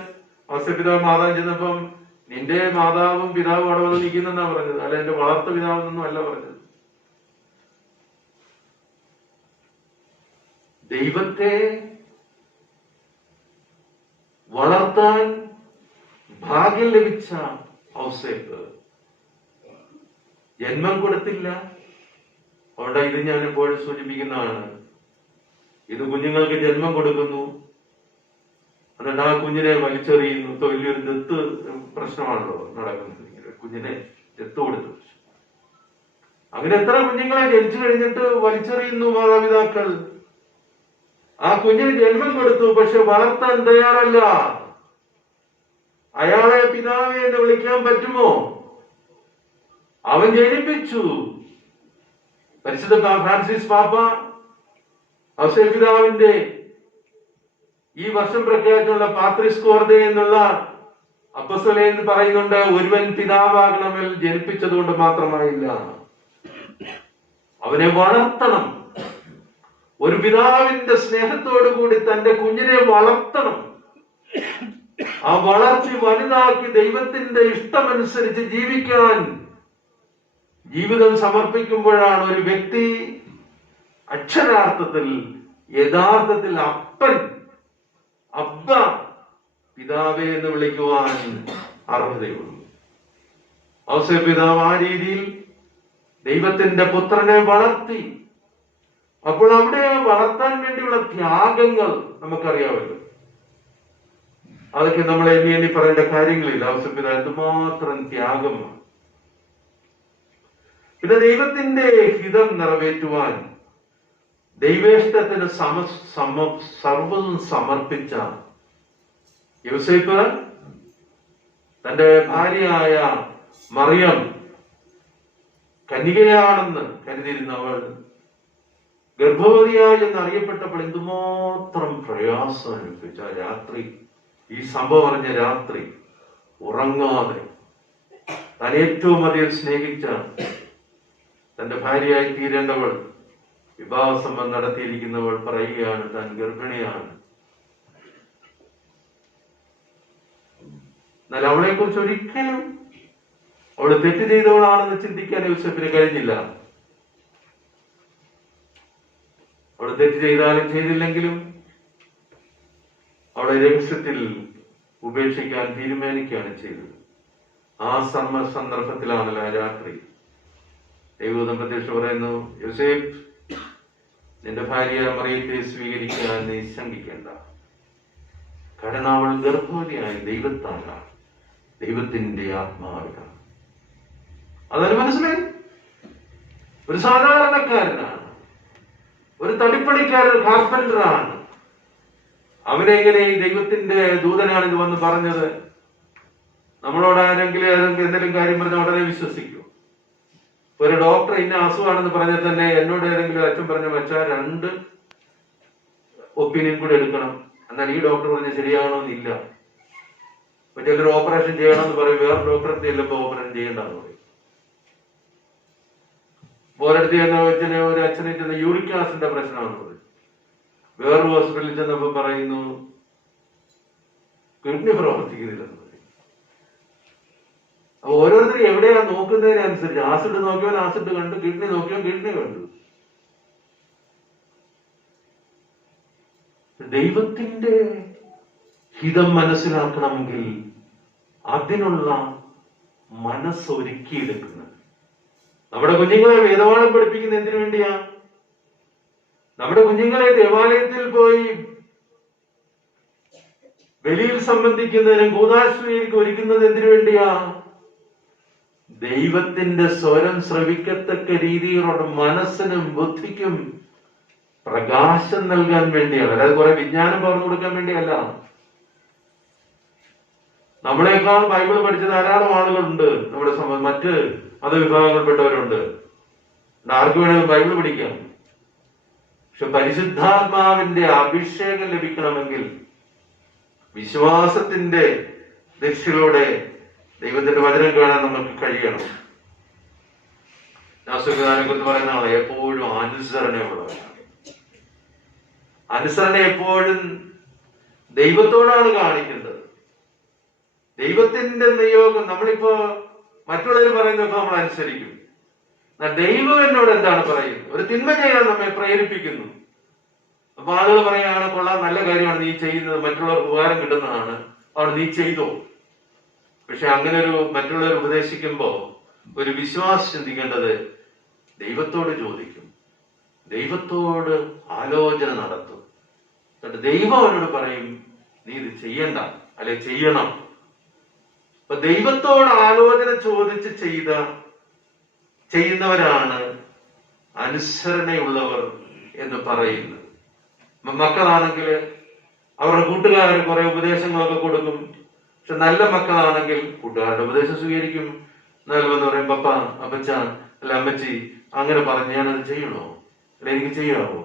ഔസേപ്പ് പിതാവ് മാതാവ് ചെന്നപ്പം നിന്റെ മാതാവും പിതാവും അവിടെ വന്ന് നിൽക്കുന്നെന്നാ പറഞ്ഞത്, അല്ല എന്റെ വളർത്തു പിതാവെന്നൊന്നും അല്ല പറഞ്ഞത്. ദൈവത്തെ വളർത്താൻ ഭാഗ്യം ലഭിച്ച ഔസേപ്പ് ജന്മം കൊടുത്തില്ല. അവിടെ ഇത് ഞാൻ എപ്പോഴും സൂചിപ്പിക്കുന്നതാണ്. ഇത് കുഞ്ഞുങ്ങൾക്ക് ജന്മം കൊടുക്കുന്നു, എന്നിട്ട് ആ കുഞ്ഞിനെ വലിച്ചെറിയുന്നു. വലിയൊരു ദത്ത് പ്രശ്നമാണല്ലോ നടക്കുന്നത്. കുഞ്ഞിനെ ദത്ത് കൊടുത്തു. അങ്ങനെ എത്ര കുഞ്ഞുങ്ങളെ ജനിച്ചു കഴിഞ്ഞിട്ട് വലിച്ചെറിയുന്നു മാതാപിതാക്കൾ. ആ കുഞ്ഞിന് ജന്മം കൊടുത്തു, പക്ഷെ വളർത്താൻ തയ്യാറല്ല. അയാളെ പിതാവേ എന്ന് വിളിക്കാൻ പറ്റുമോ? അവൻ ജനിപ്പിച്ചു. പരിശുദ്ധ ഫ്രാൻസിസ് പാപ്പ ഔസേപ്പ് പിതാവിന്റെ ഈ വർഷം പ്രഖ്യാപിച്ചുള്ള പാത്രിസ് കോർദെ എന്നുള്ള അപ്പസ്തലൻ എന്ന് പറയുന്നുണ്ട്. ഒരുവൻ പിതാവാകണമെങ്കിൽ ജനിപ്പിച്ചതുകൊണ്ട് മാത്രമായില്ല, അവനെ വളർത്തണം. ഒരു പിതാവിന്റെ സ്നേഹത്തോടു കൂടി തന്റെ കുഞ്ഞിനെ വളർത്തണം. ആ വളർത്തി വലുതാക്കി ദൈവത്തിന്റെ ഇഷ്ടമനുസരിച്ച് ജീവിക്കാൻ ജീവിതം സമർപ്പിക്കുമ്പോഴാണ് ഒരു വ്യക്തി അക്ഷരാർത്ഥത്തിൽ യഥാർത്ഥത്തിൽ അപ്പൻ, അബ്ബ, പിതാവേ എന്ന് വിളിക്കുവാൻ അർഹതയുള്ളൂ. ഔസേപ്പ് പിതാവ് ആ രീതിയിൽ ദൈവത്തിന്റെ പുത്രനെ വളർത്തി. അപ്പോൾ അവിടെ വളർത്താൻ വേണ്ടിയുള്ള ത്യാഗങ്ങൾ നമുക്കറിയാമല്ലോ. അതൊക്കെ നമ്മൾ എണ്ണി പറയേണ്ട കാര്യങ്ങളില്ല. ഔസേപ്പ് പിതാവ് എന്തുമാത്രം ത്യാഗമാണ്. പിന്നെ ദൈവത്തിന്റെ ഹിതം നിറവേറ്റുവാൻ ദൈവേഷ്ടത്തിന് സർവ്വം സമർപ്പിച്ച യോസേപ്പ് തന്റെ ഭാര്യയായ മറിയം കന്യകയാണെന്ന് കരുതിയിരുന്ന അവൾ ഗർഭവതിയായി എന്നറിയപ്പെട്ടപ്പോൾ എന്തുമാത്രം പ്രയാസം അനുഭവിച്ച ആ രാത്രി, ഈ സംഭവം അറിഞ്ഞ രാത്രി ഉറങ്ങാതെ താൻ ഏറ്റവും അധികം സ്നേഹിച്ച തന്റെ ഭാര്യയായി തീരേണ്ടവൾ, വിവാഹസംബന്ധം നടത്തിയിരിക്കുന്നവൾ പറയുകയാണ് താൻ ഗർഭിണിയാണ്. എന്നാൽ അവളെ കുറിച്ച് ഒരിക്കലും അവള് തെറ്റ് ചെയ്തവളാണെന്ന് ചിന്തിക്കാൻ യൂസഫിന് കഴിഞ്ഞില്ല. അവള് തെറ്റ് ചെയ്താലും ചെയ്തില്ലെങ്കിലും അവളെ രഹസ്യത്തിൽ ഉപേക്ഷിക്കാൻ തീരുമാനിക്കുകയാണ് ചെയ്തത്. ആ സന്ദർഭത്തിലാണല്ലോ രാത്രി ദൈവദൂതൻ പ്രത്യക്ഷ പറയുന്നു, യോസേഫ്, നിന്റെ ഭാര്യ മറിയത്തെ സ്വീകരിക്കാൻ നീ ശങ്കിക്കേണ്ട. കാരണം അവൾ ഗർഭവതിയായ ദൈവത്താലാണ്, ദൈവത്തിന്റെ ആത്മാവിലാണ്. അതൊരു മനസ്സിലായി. ഒരു സാധാരണക്കാരനാണ്, ഒരു തടിപ്പണിക്കാരൻ, കാർപ്പന്ററാണ്. അവനെങ്ങനെ ഈ ദൈവത്തിന്റെ ദൂതനാണ് ഇത് വന്ന് പറഞ്ഞത്? നമ്മളോട് ആരെങ്കിലും എന്തെങ്കിലും കാര്യം പറഞ്ഞാൽ ഉടനെ വിശ്വസിക്കൂ. ഒരു ഡോക്ടർ ഇന്ന അസുഖമാണെന്ന് പറഞ്ഞാൽ തന്നെ എന്നോട് ഏതെങ്കിലും അച്ഛൻ പറഞ്ഞ വെച്ചാൽ 2 ഒപ്പീനിയൻ കൂടെ എടുക്കണം. എന്നാൽ ഈ ഡോക്ടർ പറഞ്ഞ ശരിയാകണമെന്നില്ല. മറ്റൊരു ഓപ്പറേഷൻ ചെയ്യണമെന്ന് പറയും, വേറെ ഡോക്ടറെ ചെല്ലുമ്പോൾ ഓപ്പറേഷൻ ചെയ്യേണ്ടെന്ന് പറയും. ഒരിടത്ത് ചെന്ന ഒരു അച്ഛനെ ചെന്ന യൂറിക് ആസിഡിന്റെ പ്രശ്നമാണെന്ന് പറയും. വേറൊരു ഹോസ്പിറ്റലിൽ ചെന്നപ്പോ പറയുന്നു കിഡ്നി പ്രവർത്തിക്കുന്നില്ലെന്ന് പറയും. അപ്പൊ ഓരോരുത്തരും എവിടെയാ നോക്കുന്നതിനനുസരിച്ച്, ആസിഡ് നോക്കിയവൻ ആസിഡ് കണ്ടു, കിഡ്നി നോക്കിയവൻ കിഡ്നി കണ്ടു. ദൈവത്തിന്റെ ഹിതം മനസ്സിലാക്കണമെങ്കിൽ അതിനുള്ള മനസ്സൊരുക്കിയെടുക്കുന്നത്. നമ്മുടെ കുഞ്ഞുങ്ങളെ വേദപാഠം പഠിപ്പിക്കുന്ന എന്തിനു വേണ്ടിയാ? നമ്മുടെ കുഞ്ഞുങ്ങളെ ദേവാലയത്തിൽ പോയി ബലിയിൽ സംബന്ധിക്കുന്നതിനും കൂദാശയ്ക്ക് ഒരുക്കുന്നത് എന്തിനു വേണ്ടിയാ? ദൈവത്തിന്റെ സ്വരം ശ്രവിക്കത്തക്ക രീതിയിലുള്ള മനസ്സിനും ബുദ്ധിക്കും പ്രകാശം നൽകാൻ വേണ്ടിയാണ്. അതായത് കുറെ വിജ്ഞാനം പകർന്നു കൊടുക്കാൻ വേണ്ടിയല്ല. നമ്മളെക്കാൾ ബൈബിൾ പഠിച്ച ധാരാളം ആളുകളുണ്ട് നമ്മുടെ മറ്റ് മതവിഭാഗങ്ങളിൽപ്പെട്ടവരുണ്ട്. ആർക്ക് വേണമെങ്കിലും ബൈബിൾ പഠിക്കാം. പക്ഷെ പരിശുദ്ധാത്മാവിന്റെ അഭിഷേകം ലഭിക്കണമെങ്കിൽ വിശ്വാസത്തിന്റെ ദിശയിലൂടെ ദൈവത്തിന്റെ വചനം കാണാൻ നമുക്ക് കഴിയണം. നാസുഖാനെ കുറിച്ച് പറയുന്ന ആളെ എപ്പോഴും അനുസരണയുള്ളവരാണ്. അനുസരണ എപ്പോഴും ദൈവത്തോടാണ് കാണിക്കുന്നത്. ദൈവത്തിന്റെ നിയോഗം നമ്മളിപ്പോ മറ്റുള്ളവർ പറയുന്നതൊക്കെ നമ്മൾ അനുസരിക്കും. ദൈവം എന്നോട് എന്താണ് പറയുന്നത്? ഒരു തിന്മ ചെയ്യാൻ നമ്മെ പ്രേരിപ്പിക്കുന്നു. അപ്പൊ ആളുകൾ പറയുകയാണ്, കൊള്ളാം, നല്ല കാര്യമാണ് നീ ചെയ്യുന്നത്, മറ്റുള്ളവർക്ക് ഉപകാരം കിട്ടുന്നതാണ്, അവിടെ നീ ചെയ്തോ. പക്ഷെ അങ്ങനെ ഒരു മറ്റുള്ളവർ ഉപദേശിക്കുമ്പോ ഒരു വിശ്വാസം ചിന്തിക്കേണ്ടത് ദൈവത്തോട് ചോദിക്കും, ദൈവത്തോട് ആലോചന നടത്തും. എന്നിട്ട് ദൈവം അവനോട് പറയും നീ ഇത് ചെയ്യണ്ട, അല്ലെ ചെയ്യണം. അപ്പൊ ദൈവത്തോട് ആലോചന ചോദിച്ച് ചെയ്യുന്നവരാണ് അനുസരണയുള്ളവർ എന്ന് പറയുന്നത്. മക്കളാണെങ്കിൽ അവരുടെ കൂട്ടുകാർ കുറെ ഉപദേശങ്ങളൊക്കെ കൊടുക്കും. പക്ഷെ നല്ല മക്കളാണെങ്കിൽ കൂട്ടുകാരുടെ ഉപദേശം സ്വീകരിക്കും. എന്നാലും പറയും, പപ്പ, അപ്പച്ച, അല്ല അമ്മച്ചി അങ്ങനെ പറഞ്ഞു ഞാനത് ചെയ്യണോ, അല്ല എനിക്ക് ചെയ്യാവോ?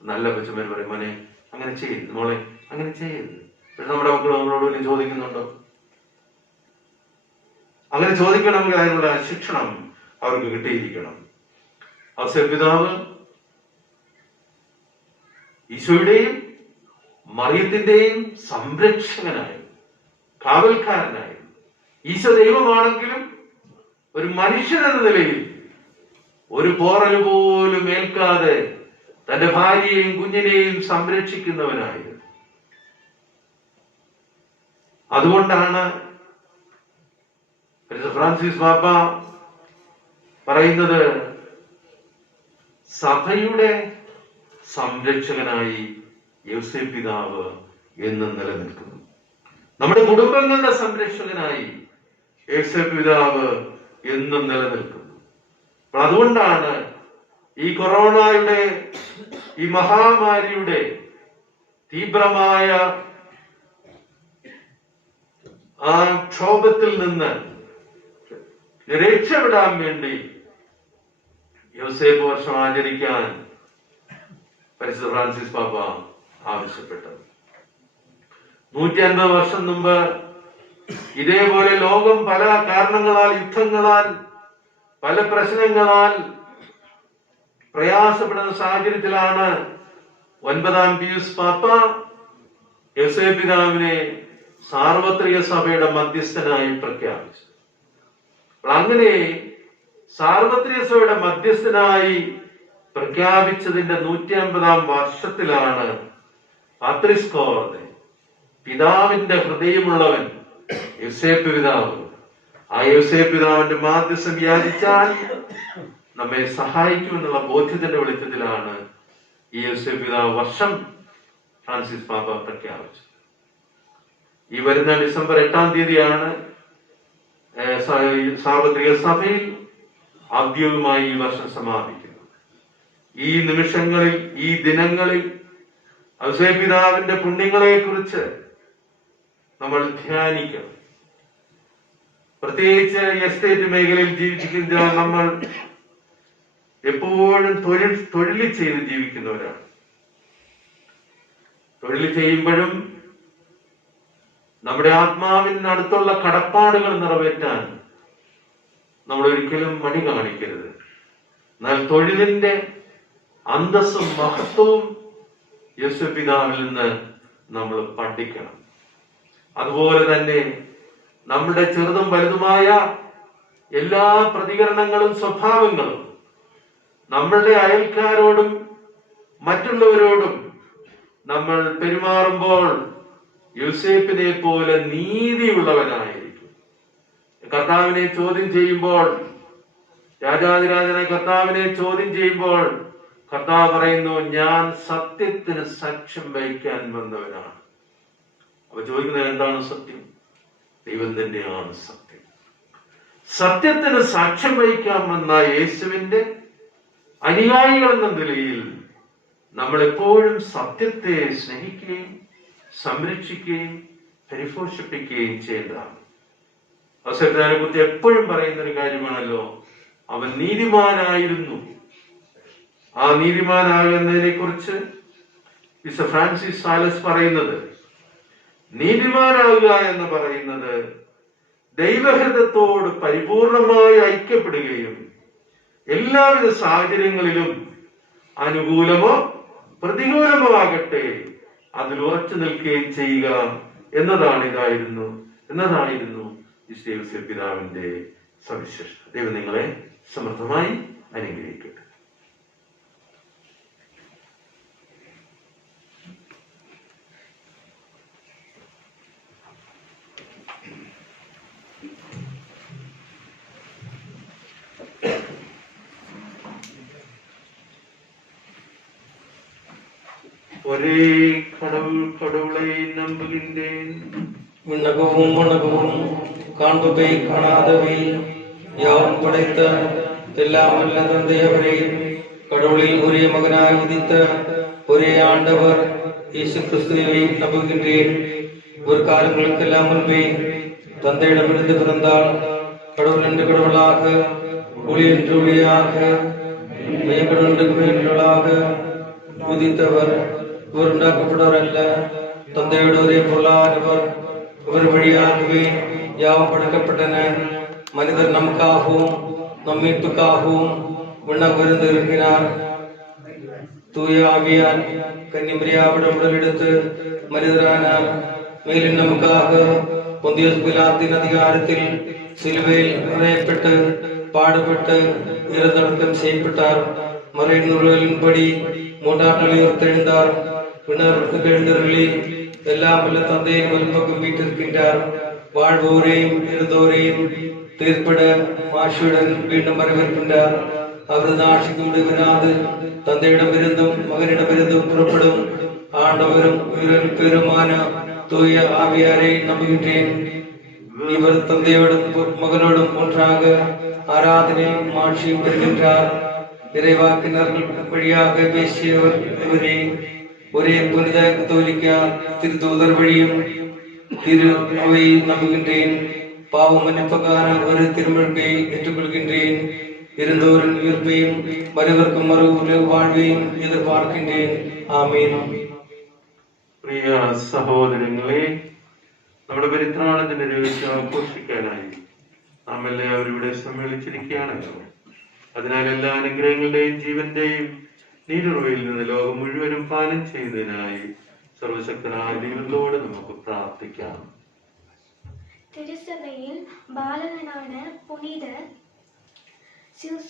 നല്ല അപ്പച്ചന്മാർ പറയും, മോനെ അങ്ങനെ ചെയ്യരുത്, മോളെ അങ്ങനെ ചെയ്യരുത്. പക്ഷെ നമ്മുടെ മക്കൾ നമ്മളോട് വല്ലതും ചോദിക്കുന്നുണ്ടോ? അങ്ങനെ ചോദിക്കണമെങ്കിൽ അതിനുള്ള ശിക്ഷണം അവർക്ക് കിട്ടിയിരിക്കണം. ഔസേപ്പ് പിതാവ് ഈശോയുടെയും മറിയത്തിന്റെയും സംരക്ഷകനായി, കാവൽക്കാരനായി. ഈശോ ദൈവമാണെങ്കിലും ഒരു മനുഷ്യൻ എന്ന നിലയിൽ ഒരു പോറല് പോലും ഏൽക്കാതെ തന്റെ ഭാര്യയെയും കുഞ്ഞിനെയും സംരക്ഷിക്കുന്നവനായിരുന്നു. അതുകൊണ്ടാണ് ഫ്രാൻസിസ് പാപ്പ പറയുന്നത് സഭയുടെ സംരക്ഷകനായി യോസേപ്പ് പിതാവ് എന്നും നിലനിൽക്കുന്നു. നമ്മുടെ കുടുംബങ്ങളുടെ സംരക്ഷകനായി യോസേപ്പ് പിതാവ് എന്നും നിലനിൽക്കുന്നു. അപ്പോൾ അതുകൊണ്ടാണ് ഈ കൊറോണയുടെ, ഈ മഹാമാരിയുടെ തീവ്രമായ ആ ക്ഷോഭത്തിൽ നിന്ന് രക്ഷപ്പെടാൻ വേണ്ടി യോസേപ്പ് വർഷം ആചരിക്കാൻ പരിശുദ്ധ ഫ്രാൻസിസ് പാപ്പ ആവശ്യപ്പെട്ടത്. 150 വർഷം മുമ്പ് ഇതേപോലെ ലോകം പല കാരണങ്ങളാൽ, യുദ്ധങ്ങളാൽ, പല പ്രശ്നങ്ങളാൽ പ്രയാസപ്പെടുന്ന സാഹചര്യത്തിലാണ് 9-ാം പിയൂസ് പാപ്പ യോസേപ്പ് പിതാവിനെ സാർവത്രിക സഭയുടെ മധ്യസ്ഥനായി പ്രഖ്യാപിച്ചു. അങ്ങനെ സാർവത്രിക സഭയുടെ മധ്യസ്ഥനായി പ്രഖ്യാപിച്ചതിന്റെ 150-ാം വർഷത്തിലാണ് പാത്രിസ് കോർദെ, പിതാവിന്റെ ഹൃദയമുള്ളവൻ യോസേപ്പ് പിതാവ്, ആ യോസേപ്പ് പിതാവിന്റെ മാധ്യസ്ഥം യാചിച്ചാൽ നമ്മെ സഹായിക്കുമെന്നുള്ള ബോധ്യത്തിന്റെ വെളിച്ചത്തിലാണ് ഈ യോസേപ്പ് പിതാവ് വർഷം ഫ്രാൻസിസ് പാപ്പ പ്രഖ്യാപിച്ചത്. ഈ വരുന്ന ഡിസംബർ 8-ാം തീയതിയാണ് സാർവത്രിക സഭയിൽ ഔദ്യോഗികമായി ഈ വർഷം സമാപിക്കുന്നത്. ഈ നിമിഷങ്ങളിൽ, ഈ ദിനങ്ങളിൽ യോസേപ്പ് പിതാവിന്റെ പുണ്യങ്ങളെ കുറിച്ച് നമ്മൾ ധ്യാനിക്കണം. പ്രത്യേകിച്ച് എസ്റ്റേറ്റ് മേഖലയിൽ ജീവിക്കുന്ന നമ്മൾ എപ്പോഴും തൊഴിൽ ചെയ്ത് ജീവിക്കുന്നവരാണ്. തൊഴിൽ ചെയ്യുമ്പോഴും നമ്മുടെ ആത്മാവിനടുത്തുള്ള കടപ്പാടുകൾ നിറവേറ്റാൻ നമ്മൾ ഒരിക്കലും മടി കാണിക്കരുത്. എന്നാൽ തൊഴിലിന്റെ അന്തസ്സും മഹത്വവും യോസേപ്പ് പിതാവിൽ നിന്ന് നമ്മൾ പഠിക്കണം. അതുപോലെ തന്നെ നമ്മുടെ ചെറുതും വലുതുമായ എല്ലാ പ്രതികരണങ്ങളും സ്വഭാവങ്ങളും നമ്മളുടെ അയൽക്കാരോടും മറ്റുള്ളവരോടും നമ്മൾ പെരുമാറുമ്പോൾ യോസേപ്പിനെ പോലെ നീതിയുള്ളവനായിരിക്കും. കർത്താവിനെ ചോദ്യം ചെയ്യുമ്പോൾ, രാജാതിരാജനെ കർത്താവിനെ ചോദ്യം ചെയ്യുമ്പോൾ കർത്താവ് പറയുന്നു, ഞാൻ സത്യത്തിന് സാക്ഷ്യം വഹിക്കാൻ വന്നവനാണ്. അപ്പൊ ചോദിക്കുന്നത് എന്താണ് സത്യം? ദൈവം തന്നെയാണ് സത്യം. സത്യത്തിന് സാക്ഷ്യം വഹിക്കാമെന്ന യേശുവിന്റെ അനുയായികൾ എന്ന നിലയിൽ നമ്മൾ എപ്പോഴും സത്യത്തെ സ്നേഹിക്കുകയും സംരക്ഷിക്കുകയും പരിപോഷിപ്പിക്കുകയും ചെയ്യേണ്ടതാണ്. യോസേപ്പിനെ കുറിച്ച് എപ്പോഴും പറയുന്ന ഒരു കാര്യമാണല്ലോ, അവൻ നീതിമാനായിരുന്നു. ആ നീതിമാനാകുന്നതിനെ കുറിച്ച് വിശുദ്ധ ഫ്രാൻസിസ് സാലസ് പറയുന്നത്, നീതിമാനാകുക എന്ന് പറയുന്നത് ദൈവഹൃദയത്തോട് പരിപൂർണമായി ഐക്യപ്പെടുകയും എല്ലാവിധ സാഹചര്യങ്ങളിലും അനുകൂലമോ പ്രതികൂലമോ ആകട്ടെ അതിൽ ഉറച്ചു നിൽക്കുകയും ചെയ്യുക എന്നതായിരുന്നു വിശുദ്ധ യോസേപ്പ് പിതാവിന്റെ സവിശേഷത. ദൈവം നിങ്ങളെ സമൃദ്ധമായി അനുഗ്രഹിക്കട്ടെ. ஒரே கடவுளை நம்புகின்றேன். விண்ணகமும் மண்ணகமும் காண்பவை காணாதவை யாவும் படைத்த எல்லாம் வல்ல தந்தையவரே, கடவுளில் ஒரே மகனாய் உதித்த ஒரே ஆண்டவர் இயேசு கிறிஸ்துவை நம்புகின்றேன். ஒரு காலங்களுக்கெல்லாம் முன்பே தந்தையிடமிருந்து பிறந்தால் கடவுள் என்று கடவுளாக, ஒளி என்று ஒளியாக, மெய்யக்கடவுள் என்று மெய்யக்கடவுளாக உதித்தவர். இவர் உண்டாக்கப்பட்டவர் அல்ல, தந்தையோடு ஒரே பொருளானவர். இவர் வழியாகவே யாவும் படைக்கப்பட்டன. மனிதர் நமக்காகவும் நம் மீட்புக்காகவும் விண்ணகமிருந்து இருக்கிறார். தூய ஆவியால் கன்னிமரியாவிடம் உடலெடுத்து மனிதரானார். மேலும் நமக்காக பொந்தியோஸ் பிலாத்தின் அதிகாரத்தில் சிலுவையில் அறையப்பட்டு பாடுபட்டு இறந்தடக்கம் செய்யப்பட்டார். மறைநூல்களின்படி 3ஆம் நாள் உயிர்த்தெழுந்தார். விண்ணகத்துக்கு எழுந்தருளி எல்லாம் வல்ல தந்தையின் வலப்பக்கம் வீற்றிருக்கின்றார். வாழ்வோரையும் இருந்தோரையும் தீர்ப்பிட மாஷுடன் மீண்டும் வரவேற்கின்றார். அவரது ஆட்சிக்கு விடுவினாது தந்தையிடமிருந்தும் மகனிடமிருந்தும் புறப்படும் ஆண்டவரும் உயிரின் பெருமான தூய ஆவியாரை நம்புகின்றேன். இவர் தந்தையோடும் மகனோடும் ஒன்றாக ஆராதனை மாட்சியும் பெறுகின்றார். இறைவாக்கினர்கள் வழியாக பேசியவர் இவரே. ஒரே புனித கத்தோலிக்க திருத்தூதர் வழியும் திரு அவையை நம்புகின்றேன். பாவ மன்னிப்புக்கான ஒரு திருமணத்தை ஏற்றுக்கொள்கின்றேன். இருந்தோரின் உயிர்ப்பையும் மறுவர்க்கும் மறு வாழ்வையும் எதிர்பார்க்கின்றேன். ആമേൻ. പ്രിയ സഹോദരങ്ങളെ, നമ്മുടെ പരിത്രാണത്തിന്റെ ദിവസം ആഘോഷിക്കാനായി നാം എല്ലാവരും ഇവിടെ സമ്മേളിച്ചിരിക്കുകയാണല്ലോ. അതിനാൽ എല്ലാ അനുഗ്രഹങ്ങളുടെയും ജീവന്റെയും നീരുറവയിൽ നിന്ന് ലോകം മുഴുവനും പാനം ചെയ്യുന്നതിനായി സർവശക്തനായ ദൈവത്തോട് നമുക്ക് പ്രാർത്ഥിക്കാം. திருச்சபையில் பாலகனான புனித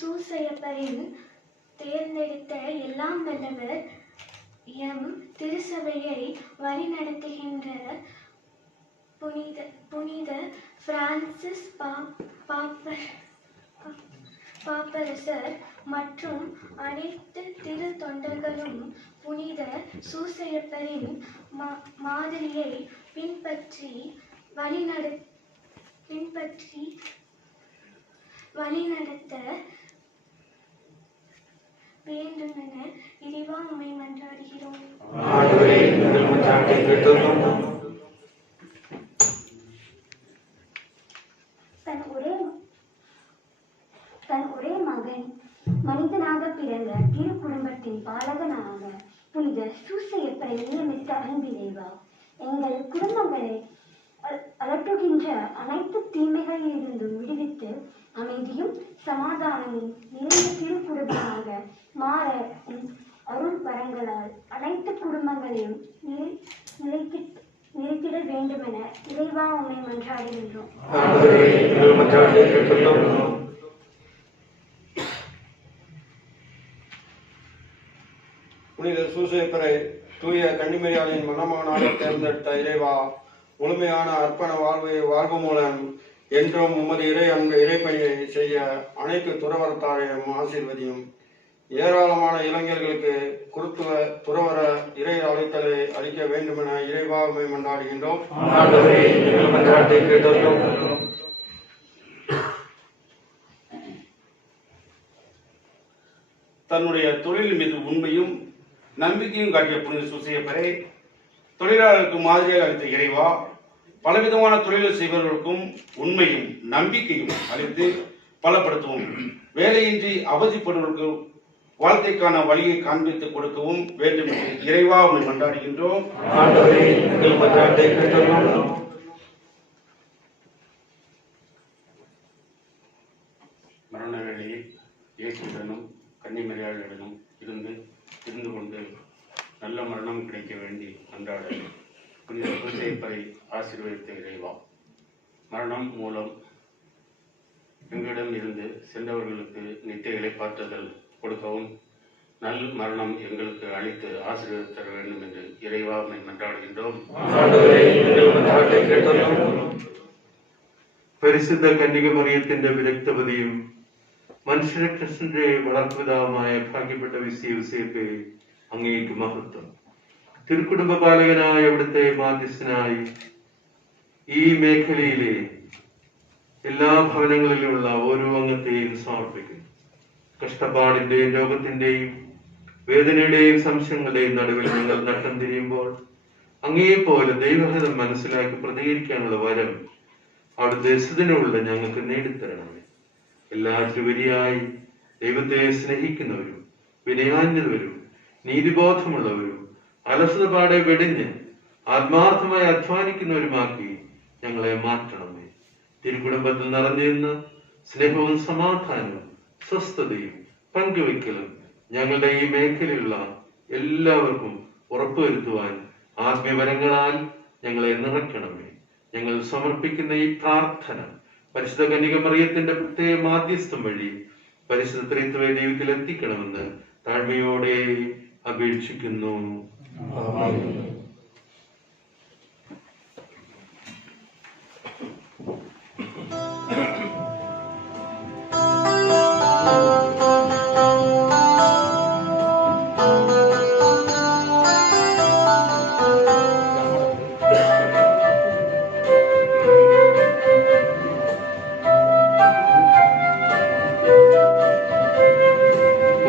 சூசையப்பரின் தேர்ந்தெடுத்த எல்லாம் வல்லவர் எம் திருச்சபையை வழிநடத்துகின்ற புனித பிரான்சிஸ் பாப்பரசர் மற்றும் அனைத்து திரு தொண்டர்களும் புனித சூசையப்பரின் மாதிரியை பின்பற்றி வழிநடத்த வேண்டும் என இறைவா உம்மை மன்றாடுகிறோம். தன் ஒரே மகன் மனிதனாக பிறந்த திரு குடும்பத்தின் பாலகனாக புனித சூசையப்பரை நியமித்த அன்பிலேவா எங்கள் குடும்பங்களை அலற்றுகின்ற அனைத்து தீமைகளில் இருந்தும் விடுவித்து அமைதியும் சமாதானமும் நிறைந்த திரு குடும்பமாக மாற அருள் வரங்களால் அனைத்து குடும்பங்களையும் நிலைத்திட வேண்டும் என இறைவா உம்மை மன்றாடுகின்றோம். புனித சூசையப்பரை தூய கன்னிமரியாளின் மணமகனாக தேர்ந்தெடுத்த இறைவா, முழுமையான அர்ப்பண வாழ்வு மூலம் என்றும் உமது இறைப்பணியை செய்ய அனைத்து துறவரத்தாரையும் ஆசீர்வதியும். ஏராளமான இளைஞர்களுக்கு குருத்துவ துறவர இறை அழைத்தலை அளிக்க வேண்டும் என இறைவா உம்மை மன்றாடுகின்றோம். தன்னுடைய தொழில் மீது உண்மையும் நம்பிக்கையும் காட்டிய புனித சூசையப்பரை தொழிலாளருக்கு மாதிரியாக அளித்த இறைவா, பலவிதமான தொழிலை செய்பவர்களுக்கும் உண்மையும் நம்பிக்கையும் அளித்து பலப்படுத்தவும், வேலையின்றி அவதிப்படுவர்களுக்கு வாழ்க்கைக்கான வழியை காண்பித்து கொடுக்கவும் வேண்டும் என்று இறைவா உம்மை மன்றாடுகின்றோம். மரண வேளையில் இயேசுடனும் கன்னிமரியாளிடனும் இருந்து கொண்டு நல்ல மரணம் கிடைக்க வேண்டி அன்றாட புனித சூசையப்பரை ஆசீர்வதித்த இறைவா, மரணம் மூலம் எங்களிடம் இருந்து சென்றவர்களுக்கு நித்திய இளைப்பாற்றுதல் கொடுக்கவும், நல் மரணம் எங்களுக்கு அளித்து ஆசீர்வாதம் தர வேண்டும் என்று இறைவா உம்மை மன்றாடுகின்றோம். പരിശുദ്ധ കന്യക മറിയത്തിന്റെ വിരക്തപതിയും മനുഷ്യരക്ഷന്റെ വളർത്തുപിതാവുമായ ഭാഗ്യപ്പെട്ട വിശുദ്ധ അങ്ങേക്ക് മഹത്വം. തിരുക്കുടുംബ പാലകനായ അവിടുത്തെ മാധ്യസ്ഥനായി ഈ മേഖലയിലെ എല്ലാ ഭവനങ്ങളിലുമുള്ള ഓരോ അംഗത്തെയും സമർപ്പിക്കുന്നു. കഷ്ടപ്പാടിന്റെയും രോഗത്തിന്റെയും വേദനയുടെയും സംശയങ്ങളുടെയും നടുവിൽ ഞങ്ങൾ നട്ടം തിരിയുമ്പോൾ അങ്ങേപോലെ ദൈവഹിതം മനസ്സിലാക്കി പ്രതികരിക്കാനുള്ള വരം അവിടുത്തെ സുദിനമുള്ള ഞങ്ങൾക്ക് നേടിത്തരണമേ. എല്ലാറ്റുപരിയായി ദൈവത്തെ സ്നേഹിക്കുന്നവരും വിനയാന്യതവരും നീതിബോധമുള്ളവരും അലസതപാടെ വെടിഞ്ഞ് ആത്മാർത്ഥമായി അധ്വാനിക്കുന്നവരുമാക്കി ഞങ്ങളെ മാറ്റണമേ. തിരുക്കുടുംബത്തിൽ നിറഞ്ഞിരുന്ന സ്നേഹവും സമാധാനവും സ്വസ്ഥതയും പങ്കുവയ്ക്കലും ഞങ്ങളുടെ ഈ മേഖലയിലുള്ള എല്ലാവർക്കും ഉറപ്പുവരുത്തുവാൻ ആത്മീയവരങ്ങളാൽ ഞങ്ങളെ നിറയ്ക്കണമേ. ഞങ്ങൾ സമർപ്പിക്കുന്ന ഈ പ്രാർത്ഥന പരിശുദ്ധ കന്യക മറിയത്തിന്റെ പ്രത്യേക മാധ്യസ്ഥം വഴി പരിശുദ്ധ ത്രിത്വ ദൈവത്തിൽ എത്തിക്കണമെന്ന് താഴ്മയോടെ അപേക്ഷിക്കുന്നു.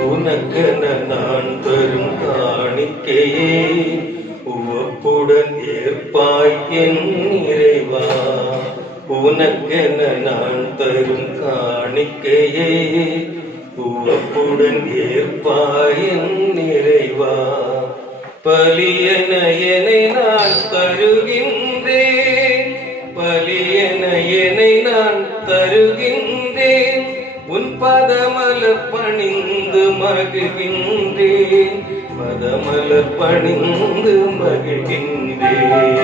உனக்கென நான் தரும் காணிக்கையே உவப்புடன் ஏற்பாய் என் இறைவா. உனக்கென நான் தரும் காணிக்கையே உவப்புடன் ஏற்பாயன் நிறைவா. பலியன என்னை நான் தருகின்றேன், பலியன என்னை நான் தருகின்றேன், உன் பதமலர் பணிந்து மகிழ்கின்றேன், பதமலர் பணிந்து மகிழ்கின்றேன்.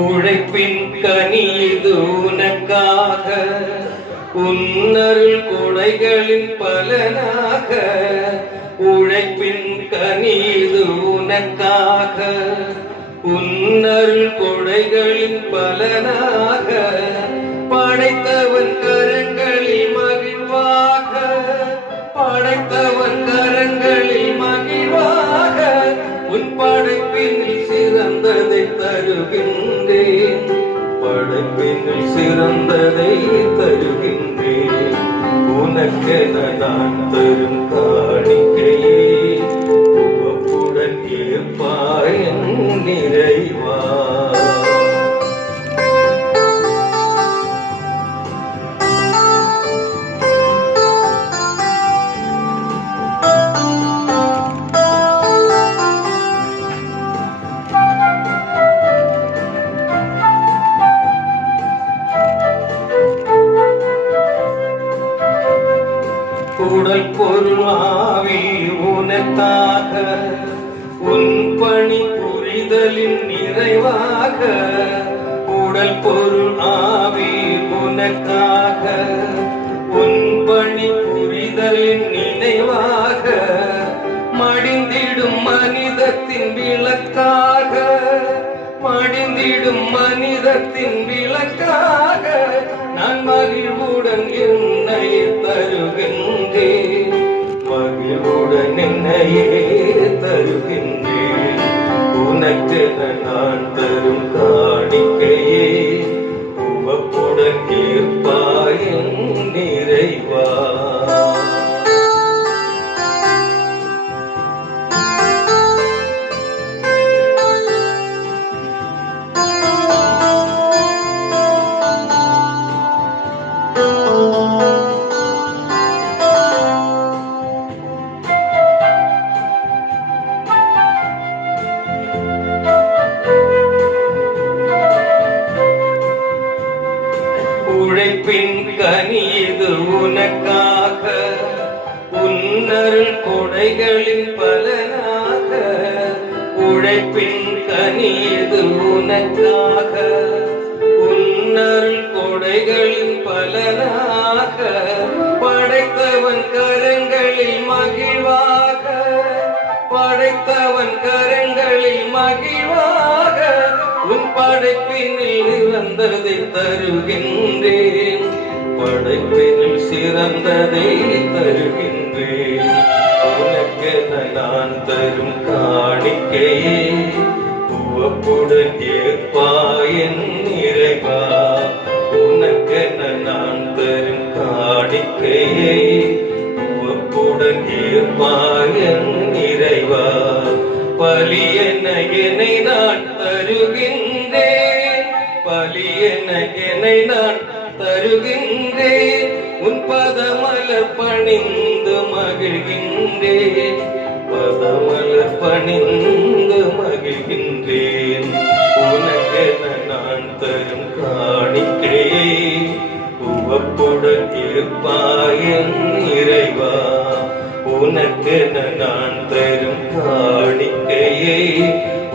உழைப்பின் கனி இது உனக்காக, உன்னருள் கொடைகளின் பலனாக. உழைப்பின் கனி இது உனக்காக, உன்னருள் கொடைகளின் பலனாக. படைத்தவன் கரங்களில் மகிழ்வாக, படைத்தவன் கரங்களில் மகிழ்வாக. உன் படைப்பினில் சிறந்ததை தருகின்றேன், படைப்பினில் சிறந்ததை தருகின்றேன். உனக்கென நான் தரும் காணிக்கையே உவப்புடன் ஏற்பாயன் நிறைவா. உடல் பொருள் ஆவி உனக்காக, உன் பணி புரிதலின் நிறைவாக. உடல் பொருள் ஆவி உனக்காக, உன் பணி புரிதலின் நினைவாக. மடிந்திடும் மனிதத்தின் விளக்காக, மடிந்திடும் மனிதத்தின் விளக்காக. நான் மகிழ்வுடன் என்னை தருகின்றேன், மகிழ்வுடன் என்னையே தருகின்றேன். உனக்கென நான் தரும் காணிக்கையே உவப்புடன் ஏற்பாயன் நிறைவா. உழைப்பின் கனி இது உனக்காக, உன்னருள் கொடைகளின் பலனாக. உழைப்பின் கனி இது உனக்காக, உன்னருள் கொடைகளின் பலனாக. படைத்தவன் கரங்களில் மகிழ்வாக, படைத்தவன் கரங்களில் மகிழ்வாக. உன் படைப்பினில் சிறந்ததை தருகின்றேன், படைப்பினில் சிறந்ததை தருகின்றேன். உனக்கென நான் தரும் காணிக்கையே உவப்புடன் ஏற்பாயன் நிறைவா. உனக்கென நான் தரும் காணிக்கையே உவப்புடன் ஏற்பாயன் நிறைவா. பலியன என்னை நான் தருகின்றேன், பலியன என்னை நான் தருகின்றேன். உன் பதமலர் பணிந்து மகிழ்கின்றேன், பதமலர் பணிந்து மகிழ்கின்றேன். உனக்கென நான் தரும் காணிக்கையே உவப்புடன் ஏற்பாயன் நிறைவா. உனக்கென நான் தரும் காணிக்கையை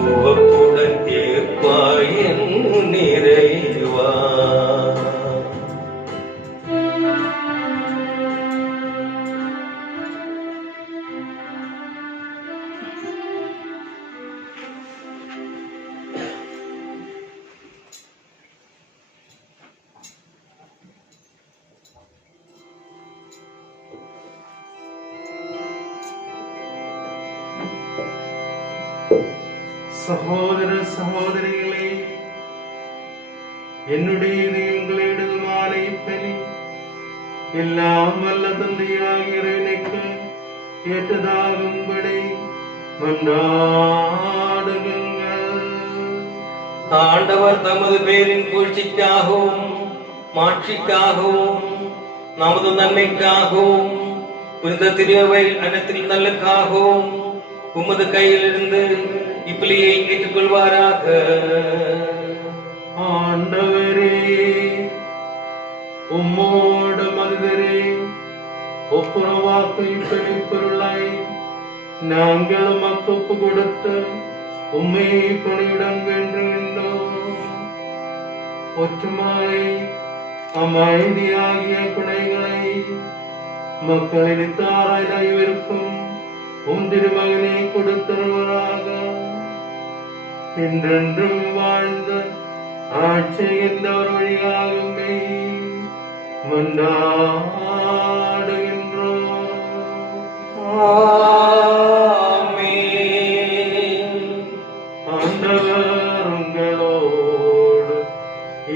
உவப்புடன் ஏற்பாயன் நிறைவா. சகோதர சகோதரிகளே, என்னுடையது உங்களிடமான இப்பலி. எல்லாம் வல்ல தந்தையாகிய இறைவனுக்கு ஏற்றதாகும்படி மன்றாடுங்கள். ஆண்டவர் தமது பேரின் புகழ்ச்சிக்காகவும் மாட்சிக்காகவும் நமது நன்மைக்காகவும் புனித திருவை அனைத்தில் நல்லுக்காகவும் உமது கையிலிருந்து இப்பிலியை ஏற்றுக்கொள்வாராக. ஆண்டவரே, உம்மோடு மனிதரே ஒப்புரவாக்கை பெருளாய் நாங்கள் மக்கு கொடுத்து உம்மை பணியுடன் வென்றுகின்றோம். ஒற்றுமை அமைதியாகிய பிணைகளை மக்களின் தாராய் அனைவருக்கும் உம் திருமகனை கொடுத்தருவராக. என்றென்றும் வாழ்ந்த ஆட்சி என்றவர் வழியாகுமே மன்றாடுகின்றோம். ஆண்டவர் உங்களோடு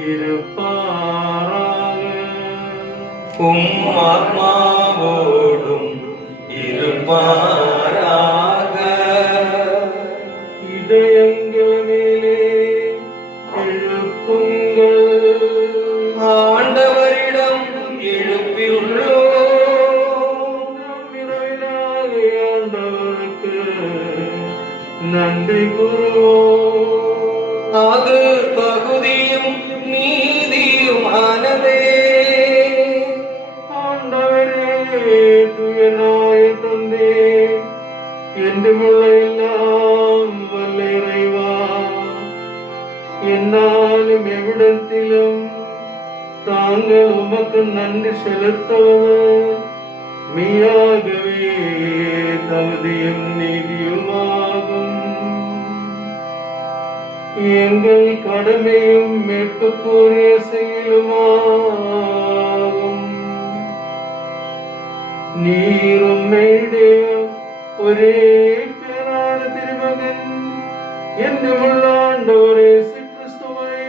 இருப்பாராக. உம் ஆத்மாவோடும் இருப்பாராக. இதயங்கள் மேலே எழுப்புங்கள். ஆண்டவரிடம் எழுப்பியுள்ளோம். ஆண்டவருக்கு நன்றி கூறுவோம். அது தகுதியும் நீதியுமானதே. ஆண்டவரே, தூயனாய தந்தே, என்றுமுள்ள எல்லாம் வல்ல இறைவா, என்னாலும் எவ்விடத்திலும் தாங்கள் உமக்கு நன்றி செலுத்துவது மெய்யாகவே தகுதியும் நீதியுமாகும். எங்கள் கடமையும் மீட்புக்குரிய செயலுமாகும். நீரும் மேடைய ஒரே பேரான திருமகன் என்றுமுள்ள ஆண்டவரே கிறிஸ்துவை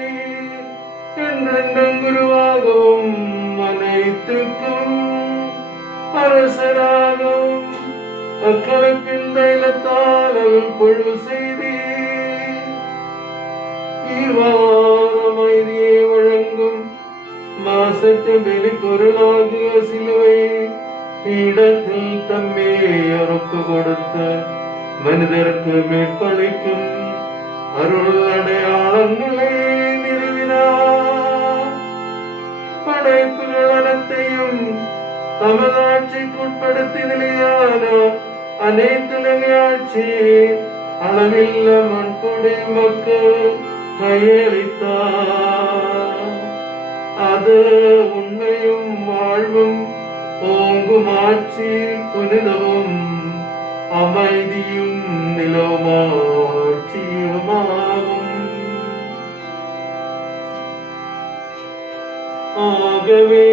என்றென்றும் குருவாகவும் அனைத்துக்கும் அரசராகவும் மக்களுக்கு தைலத்தாலும் பொழுது செய்தி அமைதியை வழங்கும் மாசற்ற வெளிப்பொருளாகிய சிலுவை இடத்தில் தம்மே அறுப்பு கொடுத்த மனிதருக்கு மீட்பளிக்கும் அருள் அடையாளங்களை நிறுவினார். படைப்புகள் அனைத்தையும் தமதாட்சிக்குட்படுத்தி நிலையான அனைத்து நிலையாட்சி அளவில்ல மண்கொடை மக்கள் கையளித்தார். அது உண்மையும் வாழ்வும் ஓங்கும் ஆட்சி புனிதமும் அமைதியும் நிலமாட்சியுமாகும். ஆகவே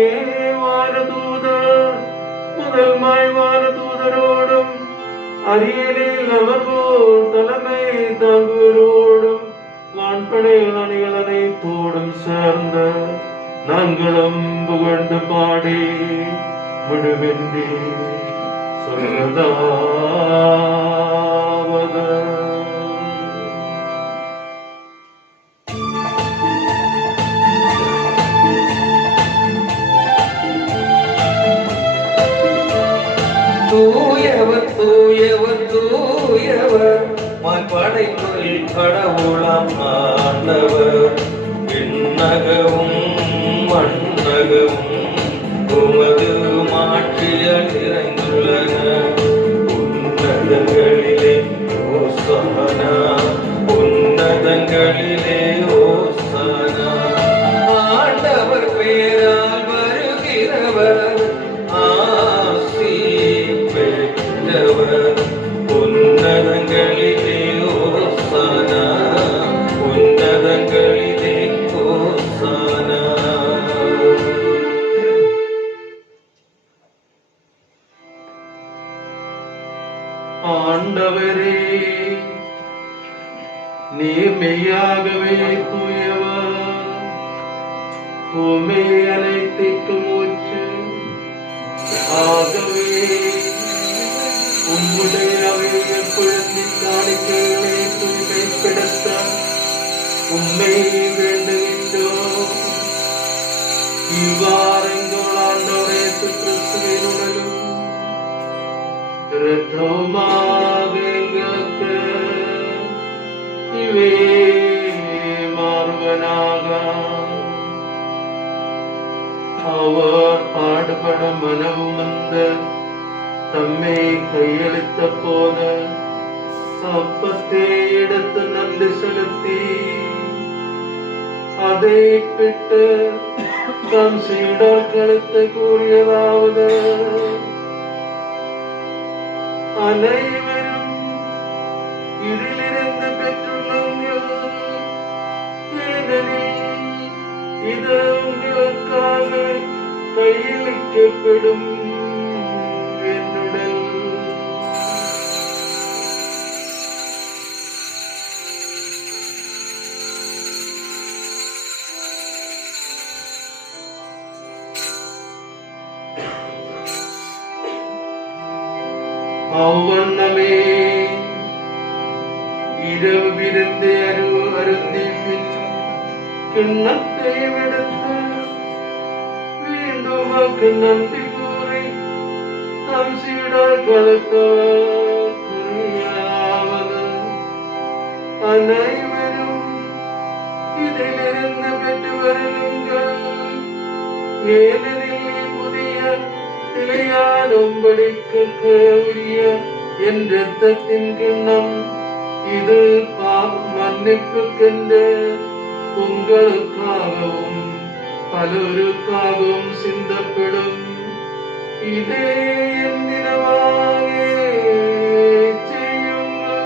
வானதூதர் முதல் வானதூதரோடும் அரியலில் அமர்வோர் தலைமை தாங்குவரோடும் வான்படைகள் அணிகள் அனைத்தோடும் சேர்ந்த நாங்களும் புகழ்ந்து பாடி முடிவின்றி சொல்வதாவது. தூயவர் தூயவர் தூயவர் படைப்புகள் கடவுளாம் ஆண்டவர். விண்ணகமும் மண்ணகமும் உமது மாட்சியால் நிறைந்துள்ளன. உன்னதங்களிலே ஓசானா, உன்னதங்களிலே ஓசானா. ஆண்டவர் பேரால் வருகிறவர் ஆசி பெற்றவர். உன்னதங்களிலே ஓசானா, உன்னதங்களிலே ஓசானா. ஆண்டவரே, நீர் மெய்யாகவே தூயவர். உம்மை அனைத்திற்கும் ஊற்று. ஆகவே உம்முடைய அவையை பொழுந்தி காணிக்கைகளை தூய்மைப்படுத்த உம்மை வேண்டுகின்றோம். இவ்வாறெங்கள் ஆண்டவர் இயேசு கிறிஸ்துவின் உடலும் இரத்தமுமாக எங்களுக்கு இவே மாறுவனாக. அவர் பாடுபட மனம் வந்து தம்மை கையளித்த போல அப்பத்தை எடுத்து நன்றி செலுத்தி அதை பிட்டு தம் சீடர்களுக்கு கூறியதாவது: அனைவரும் இதிலிருந்து பெற்றுள்ளீர்கள், ஏனெனில் இது உங்களுக்காக கையளிக்கப்படும் என்னுடன். அவ்வண்ணமே இரவு விருந்தை அருந்தி பின் கிண்ணத்தை விடுத்து மீண்டும் நன்றி கூறி தம் சீடர்களுக்கு கூறியதாவது: அனைவரும் இதிலிருந்து பெற்று வருங்கள், ஏனெனில் புதிய நிலையான உம்படிக்கு உரிய என் இரத்தத்தின் கிண்ணம் இது மன்னிப்புக்கென்று உங்களுக்காகவும் பலருக்காகவும் சிந்தப்படும். இதே என் நினைவாக செய்யுங்கள்.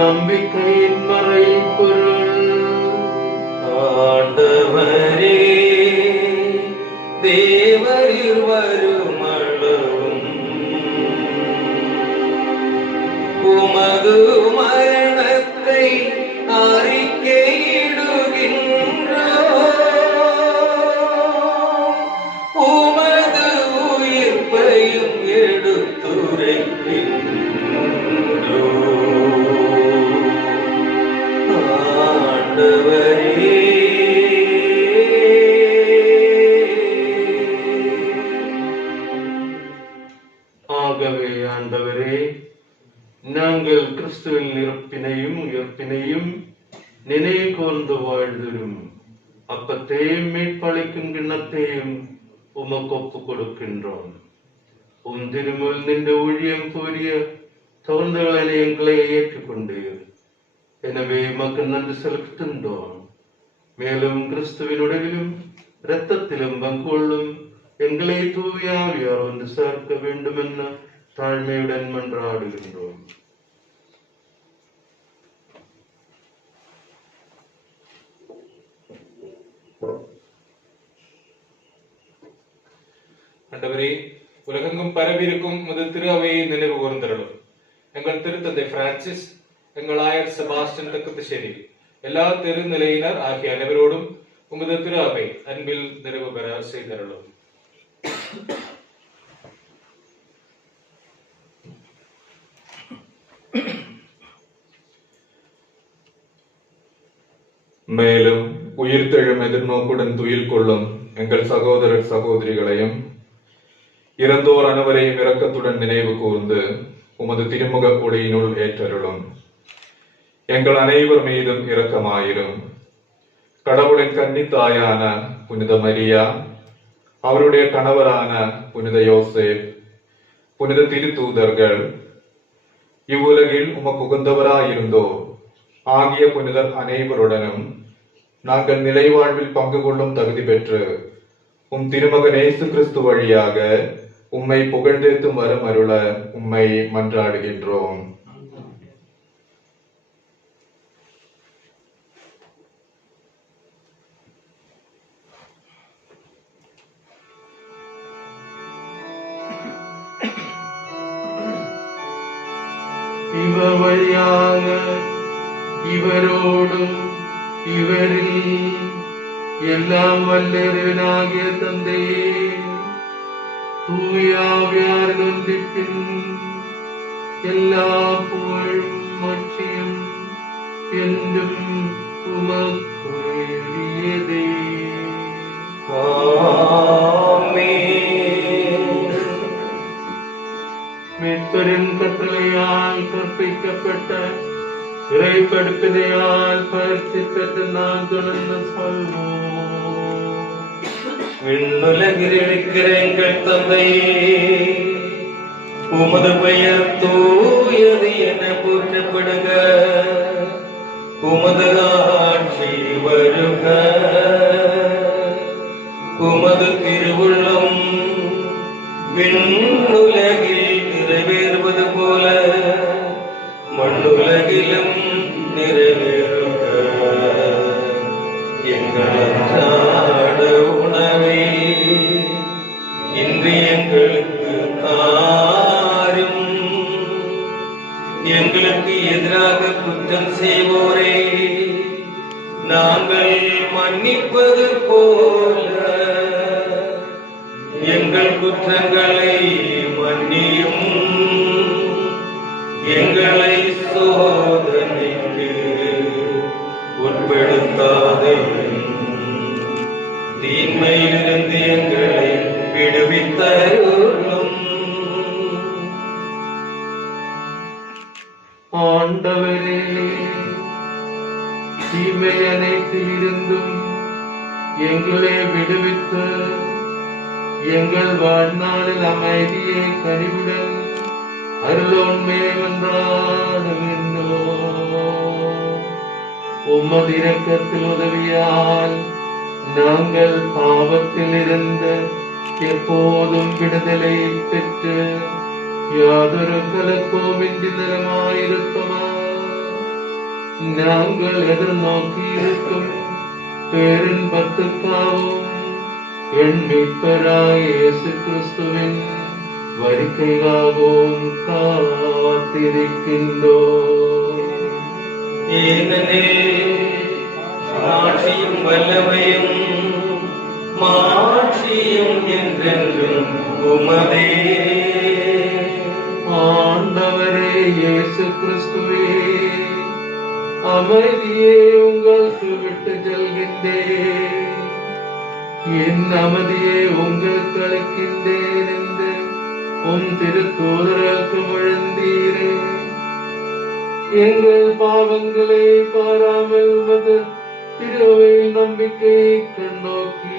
நம்பிக்கையின் மறைபொருள். ஆண்டவரே, தேவரில் வருமளவும் உமது மரணத்தை அறிக்கையிடுகின்றோம், உமது உயிர்ப்பையும் எடுத்துரைக்கின்றோம். ஆண்டவரே, ஆகவே ஆண்டவரே, நாங்கள் கிறிஸ்துவின் இறப்பினையும் உயிர்ப்பினையும் நினைவு கூர்ந்து வாழ்ந்திடும் அப்பத்தையும் மீட்பளிக்கும் கிண்ணத்தையும் உமக்கு ஒப்புக் கொடுக்கின்றோம். உம் திருமுல் நின்று ஊழியம் கூறிய தோன்றல்களை எங்களை ஏற்றுக்கொண்டீர். எனவே உமக்கு நன்றி செலுத்துகின்றோம். மேலும் கிறிஸ்துவின் உடலிலும் இரத்தத்திலும் பங்கொள்ளும் எங்களை தூயாவியார் வந்து சேர்க்க வேண்டும் என தாழ்மையுடன் மன்றாடுகின்றோம். ஆண்டவரே, உலகெங்கும் பரவியிருக்கும் உமது திரு அவையை நினைவு கூர்ந்தருளும். எங்கள் திருத்தந்தை பிரான்சிஸ், எங்கள் ஆயர் செபாஸ்டியன் தக்கத்துச்சேரி, எல்லா திருநிலையினர் ஆகிய அனைவரோடும் உமது திரு அவை அன்பில் நிறைவு பெற செய்தருளும். மேலும் உயிர்த்தெழும் எதிர்நோக்குடன் துயில் கொள்ளும் எங்கள் சகோதரர் சகோதரிகளையும் இறந்தோர் அனைவரையும் இரக்கத்துடன் நினைவு கூர்ந்து உமது திருமுக ஒளியினுள் ஏற்றருளும். எங்கள் அனைவர் மீதும் இரக்கமாயிரும். கடவுளின் கன்னித்தாயான புனித மரியா, அவருடைய கணவரான புனித யோசேப், புனித திருத்தூதர்கள், இவ்வுலகில் உமக்கு உகந்தவராயிருந்தோர் ஆகிய புனிதர் அனைவருடனும் நாங்கள் நிலைவாழ்வில் பங்கு கொள்ளும் தகுதி பெற்று உம் திருமகன் இயேசு கிறிஸ்து வழியாக உம்மை புகழ்ந்தேத்தும் வரும் அருள உம்மை மன்றாடுகின்றோம். செய்வீராக. இவரோடும் இவரில் எல்லாம் வல்ல இறைவனாகிய தந்தையே, தூயாவியார் ஒன்றிப்பின் எல்லா புகழும் மாட்சியும் என்றும் உமக்குரியதே. மீட்பரின் கட்டளையால் கற்பிக்கப்பட்ட இறைப்படுப்பினையால் பயிற்சி பெற்று நான் தொடர்ந்து சொல்வோம். விண்ணுலகில் இருக்கிற எங்கள் தந்தையே, உமது பெயர் தூயது என போற்றப்படுக. உமது ஆட்சி வருக. உமது திருவுள்ளம் விண்ணுலகில் நிறைவேறுவது போல மண்ணுலகிலும் நிறைவேறுக. எங்கள் அன்றாட உணவை இன்று எங்களுக்கு தாரும். எங்களுக்கு எதிராக குற்றம் செய்வோரே நாங்கள் மன்னிப்பது போல எங்கள் குற்றங்களை மன்னியும். எங்களை சோதனைக்கு உட்படுத்தாதையும் தீமையிலிருந்து எங்களை விடுவித்தருளும். ஆண்டவரே, தீமை அனைத்திலிருந்தும் எங்களை விடுவித்து எங்கள் வாழ்நாளில் அமைதியை கனிவுடன் அருளோன்மை வென்றாடுகின்றோம். உமது இரக்கத்தில் உதவியால் நாங்கள் பாவத்தில் இருந்து எப்போதும் விடுதலை பெற்று யாதொரு கலக்கோமின்றி நலமாயிருப்பமா. நாங்கள் எதிர்நோக்கி இருக்கும் பேரின்பத்துக்காகவும் என் மீட்பராய் இயேசு கிறிஸ்துவின் வருகைக்காகவும் காத்திருக்கின்றோம். ஏனெனில் ஆட்சியும் வல்லமையும் மாட்சியும் என்றென்றும் உமதே. ஆண்டவரே இயேசு கிறிஸ்துவே, அமைதியே உங்களுக்கு விட்டு செல்கின்றேன், என் அமைதியை உங்களுக்கு அளிக்கின்றேன் என்று உம் திருத்தூதருக்கு முழந்தீரே. எங்கள் பாவங்களை பாராமல் உமது திருவை நம்பிக்கையை கண்ணோக்கி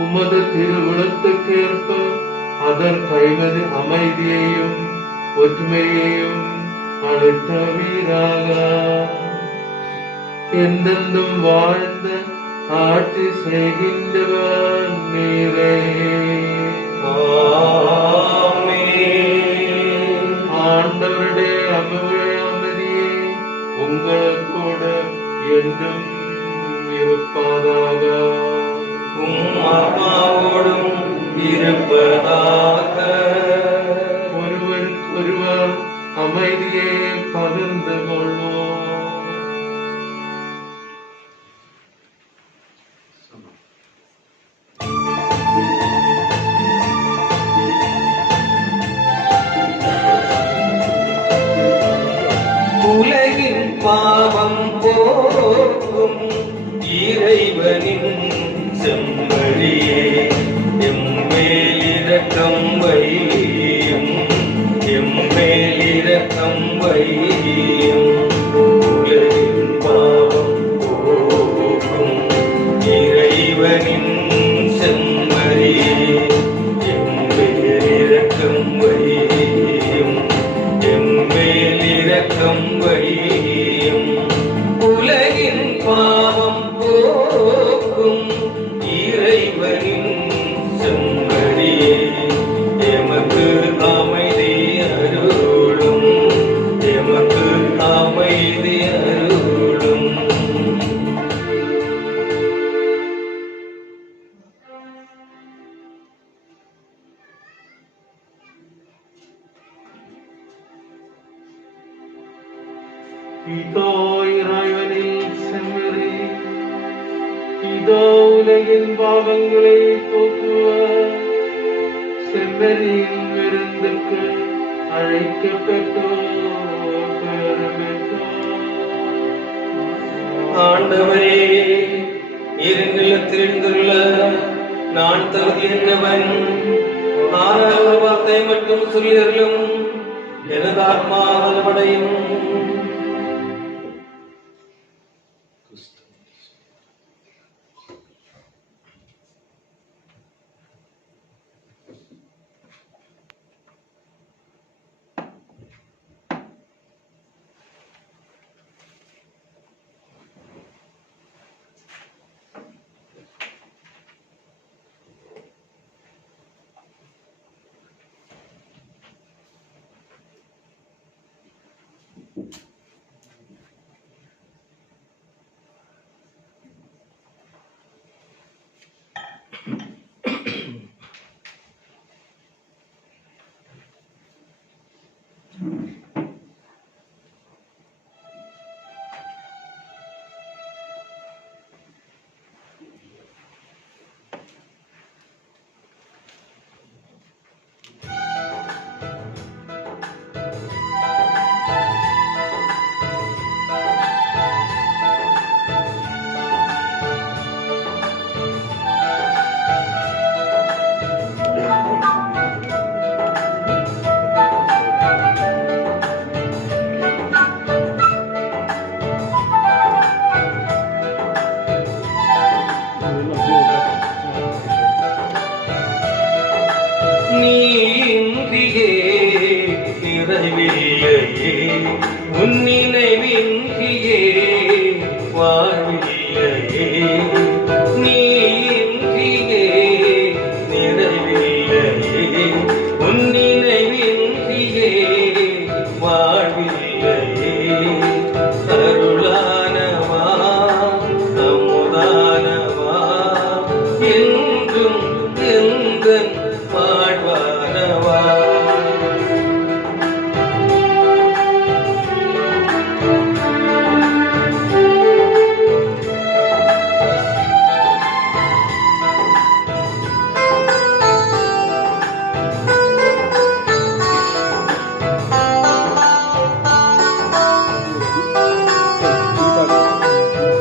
உமது திருவுளத்துக்கேற்ப அதற்கைவது அமைதியையும் ஒற்றுமையையும் அளித்தவீராக. என்றென்றும் வாழ்ந்த ஆட்சி செய்கின்றவர் நீரே. ஆண்டவருடைய அமைதியே உங்களோட என்றும் இருப்பதாக. ஆத்மாவோடும் இருப்பதாக. ஒருவருக்கொருவர் அமைதியை பகிர்ந்து கொள்வோம். உலகின் பாவம் போக்கும் இறைவனின் செம்மறியே, எம்மேல் இரக்கம் வையும், எம்மேல் இரக்கம் வையும். உலகின் பாவம் போக்கும் இறைவனின் செம்மறியே, எம்மேல் இரக்கம் வையும், எம்மேல் இரக்கம் வையும். உலகின் பாவம் போக்கும் இறைவனின் செம்மறியே, எமக்கு அமைதி அருளும், எமக்கு அமைதி அருளும். இதோ இறைவனில் செம்மறி, இதோ உலகின் பாவங்களை போக்குவார். செம்மறியின் விருந்துக்கு அழைக்கப்பட்டோர் பெறும் பெற்றோர். ஆண்டவரே, இருநிலத்தில் எழுந்துள்ள நான் தகுதியற்றவன். ஆனால் ஒரு வார்த்தை மட்டும் சொல்லியர்களும் எனது ஆத்மா நலமடையும். உன்னினைவின்றியே வாழ்வில்லையே, நீ இன்றியே நிறைவில்லையே. உன்னினைவின்றியே வாழ்வில்லையே. அருளானவா அமுதானவா என்றும் எந்தன் வாழ்வானவா.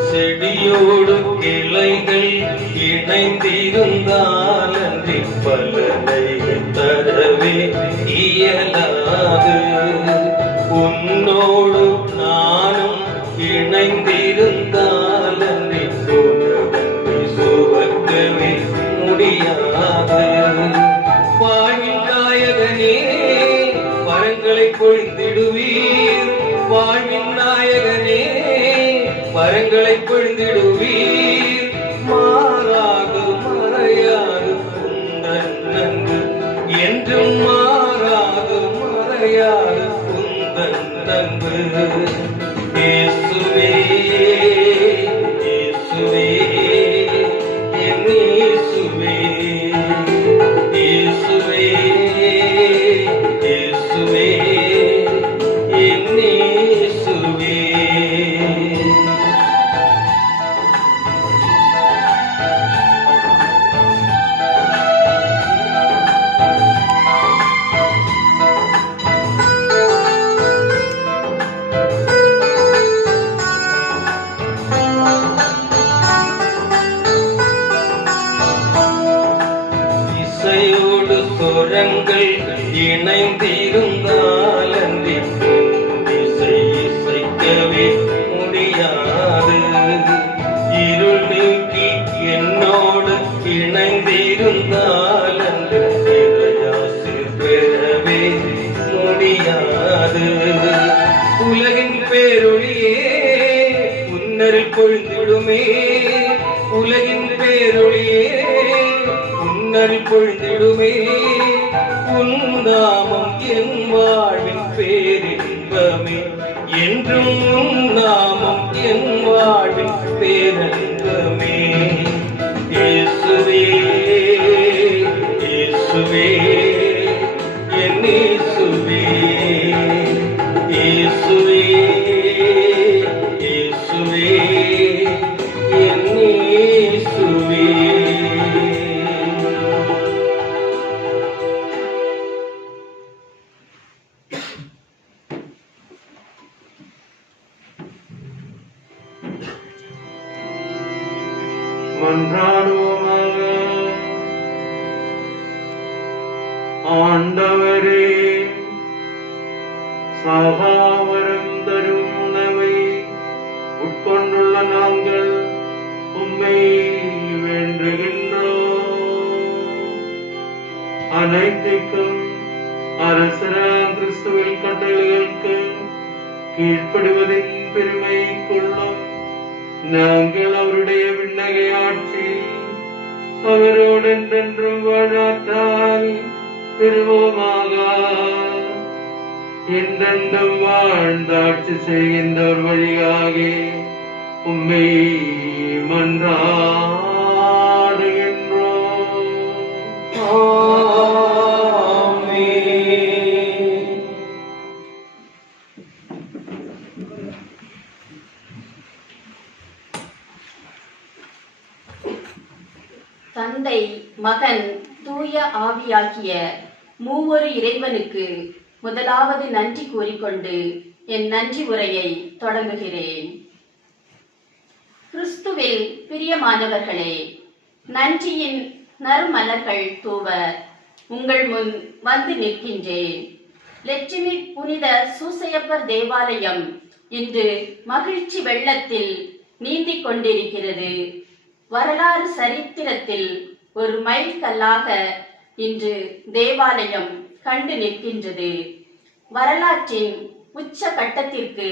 செடியோடு கிளைகள் இணைந்திருந்தால் அன்றி பலனை தரவே இயலாது. உன்னோடு நானும் இணைந்திருந்தால் அன்றி உணவை சுவக்கவே முடியாது. வாழ்வின் நாயகனே வரங்களை பொழிந்திடுவீர். வாழ்வின் நாயகனே வரங்களை பொழிந்திடுவீர். மாறாது மறையாது உந்தன் நன்கு என்றும் மாறாது மறையாது உந்தன் நன்கு. இயேசுவே இயேசுவே என் இயேசுவே, இயேசுவே இயேசுவே என் இயேசுவே. இசையோடு சொரங்கள் இணைந்திருந்தால் அன்றி இசை இசைக்கவே முடியாது. இருள் நீக்கி என்னோடு இணைந்திருந்தால் அன்று இறையாசி பெறவே முடியாது. உலகின் பேரொழியே உன்னரில் பொழிந்திடுமே. உலகின் பேரொழியே உன்னரில் பொழிந்திடுமே. உன் நாமம் என் வாழ்வின் பேரின்பமே. என்றும் உன் நாமம் என் வாழ்வின் பேரின்பமே. இயேசுவே இயேசுவே என் இயேசுவே, இயேசுவே மன்றாடுவோமாக. ஆண்டவரே, சகாவரம் தரும் உணவை உட்கொண்டுள்ள நாங்கள் உம்மை வேண்டுகின்றோம். அனைத்திற்கும் அரசராம் கிறிஸ்துவின் கட்டளைகளுக்கு கீழ்ப்படுவதின் பெருமை கொள்ளும் நாங்கள் அவருடைய விண்ணகை ஆட்சி அவரோடு என்றென்றும் வாழாற்றால் பெறுவோமாக. என்றென்றும் வாழ்ந்தாட்சி செய்கின்றவர் வழியாக உம்மை மன்றாடுகின்றோம். தந்தை, மகன், தூய ஆவியாகிய மூவொரு இறைவனுக்கு முதலாவது நன்றி கூறிக்கொண்டு என் நன்றி உரையை தொடங்குகிறேன். கிறிஸ்துவில் பிரியமானவர்களே, நன்றியின் நறுமலர்கள் தூவ உங்கள் முன் வந்து நிற்கின்றேன். லட்சுமி புனித சூசையப்பர் தேவாலயம் இன்று மகிழ்ச்சி வெள்ளத்தில் நீந்திக் கொண்டிருக்கிறது. வரலாறு சரித்திரத்தில் ஒரு மைல்கல்லாக இன்று தேவாலயம் கண்டு நிற்கின்றது. வரலாற்றின் உச்ச கட்டத்திற்கு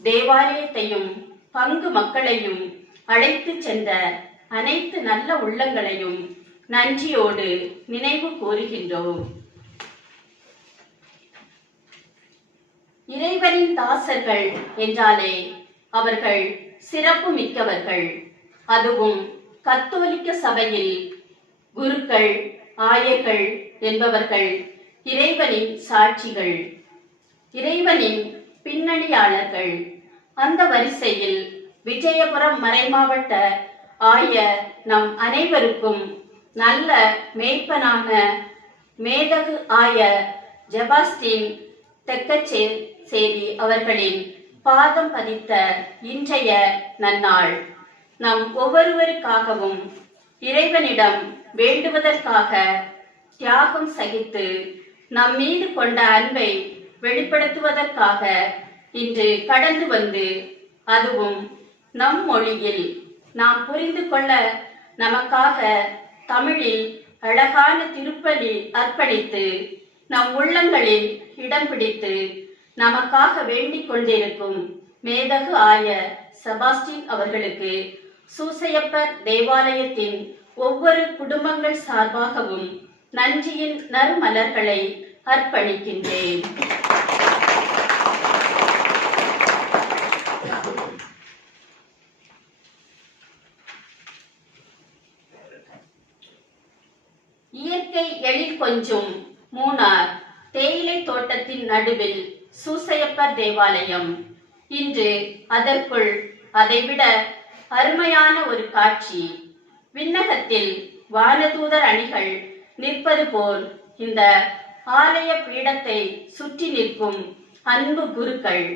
தேவாலயத்தையும் பங்கு மக்களையும் அழைத்து சென்ற அனைத்து நல்ல உள்ளங்களையும் நன்றியோடு நினைவு கூறுகின்றோம். இறைவனின் தாசர்கள் என்றாலே அவர்கள் சிறப்பு மிக்கவர்கள். அதுவும் கத்தோலிக்க சபையில் குருக்கள், ஆயர்கள் என்பவர்கள் இறைவனின் சாட்சிகள், இறைவனின் பின்னணியாளர்கள். அந்த வரிசையில் விஜயபுரம் மறைமாவட்ட ஆயர் நம் அனைவருக்கும் நல்ல மேய்ப்பனான மேதகு ஆயர் செபாஸ்டின் தெக்கச்சேரி அவர்களின் பாதம் பதித்த இன்றைய நன்னாள் நம் ஒவ்வொருவருக்காகவும் இறைவனிடம் வேண்டுவதற்காக தியாகம் சகித்து நம் மீது கொண்ட அன்பை வெளிப்படுத்துவதற்காக இன்று கடந்து வந்து, அதுவும் நம் மொழியில் நாம் புரிந்து கொள்ள நமக்காக தமிழில் அழகான திருப்பலி அர்ப்பணித்து நம் உள்ளங்களில் இடம் பிடித்து நமக்காக வேண்டிக் கொண்டிருக்கும் மேதகு ஆயர் செபாஸ்டின் அவர்களுக்கு சூசையப்பர் தேவாலயத்தின் ஒவ்வொரு குடும்பங்கள் சார்பாகவும் நன்றியின் நறுமலர்களை அர்ப்பணிக்கின்றேன். இயற்கை எழில் கொஞ்சும் மூணார் தேயிலை தோட்டத்தின் நடுவில் சூசையப்பர் தேவாலயம். இன்று அதற்குள் அதைவிட அருமையான ஒரு காட்சி. விண்ணகத்தில் வானதூதர் அணிகள் நிற்பது போல் இந்த ஆலய பீடத்தை சுற்றி நிற்கும் அன்பு குருக்கள்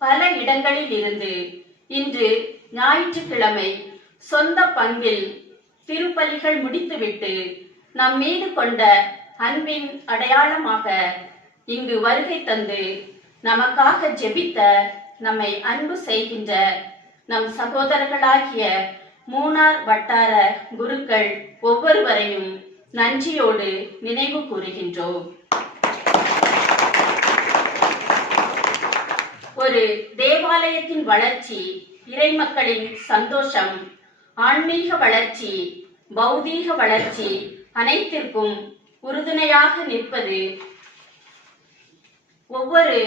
பல இடங்களில் இருந்து இன்று ஞாயிற்றுக்கிழமை சொந்த பங்கில் திருப்பலிகள் முடித்துவிட்டு நம் மீது கொண்ட அன்பின் அடையாளமாக இங்கு வருகை தந்து நமக்காக ஜெபித்த, நம்மை அன்பு செய்கின்ற நம் சகோதரர்களாகிய மூணார் வட்டார குருக்கள் ஒவ்வொருவரையும் நன்றியோடு நினைவு கூறுகின்றோம். ஒரு தேவாலயத்தின் வளர்ச்சி, இறைமக்களின் சந்தோஷம், ஆன்மீக வளர்ச்சி, பௌதீக வளர்ச்சி அனைத்திற்கும் உறுதுணையாக நிற்பது ஒவ்வொரு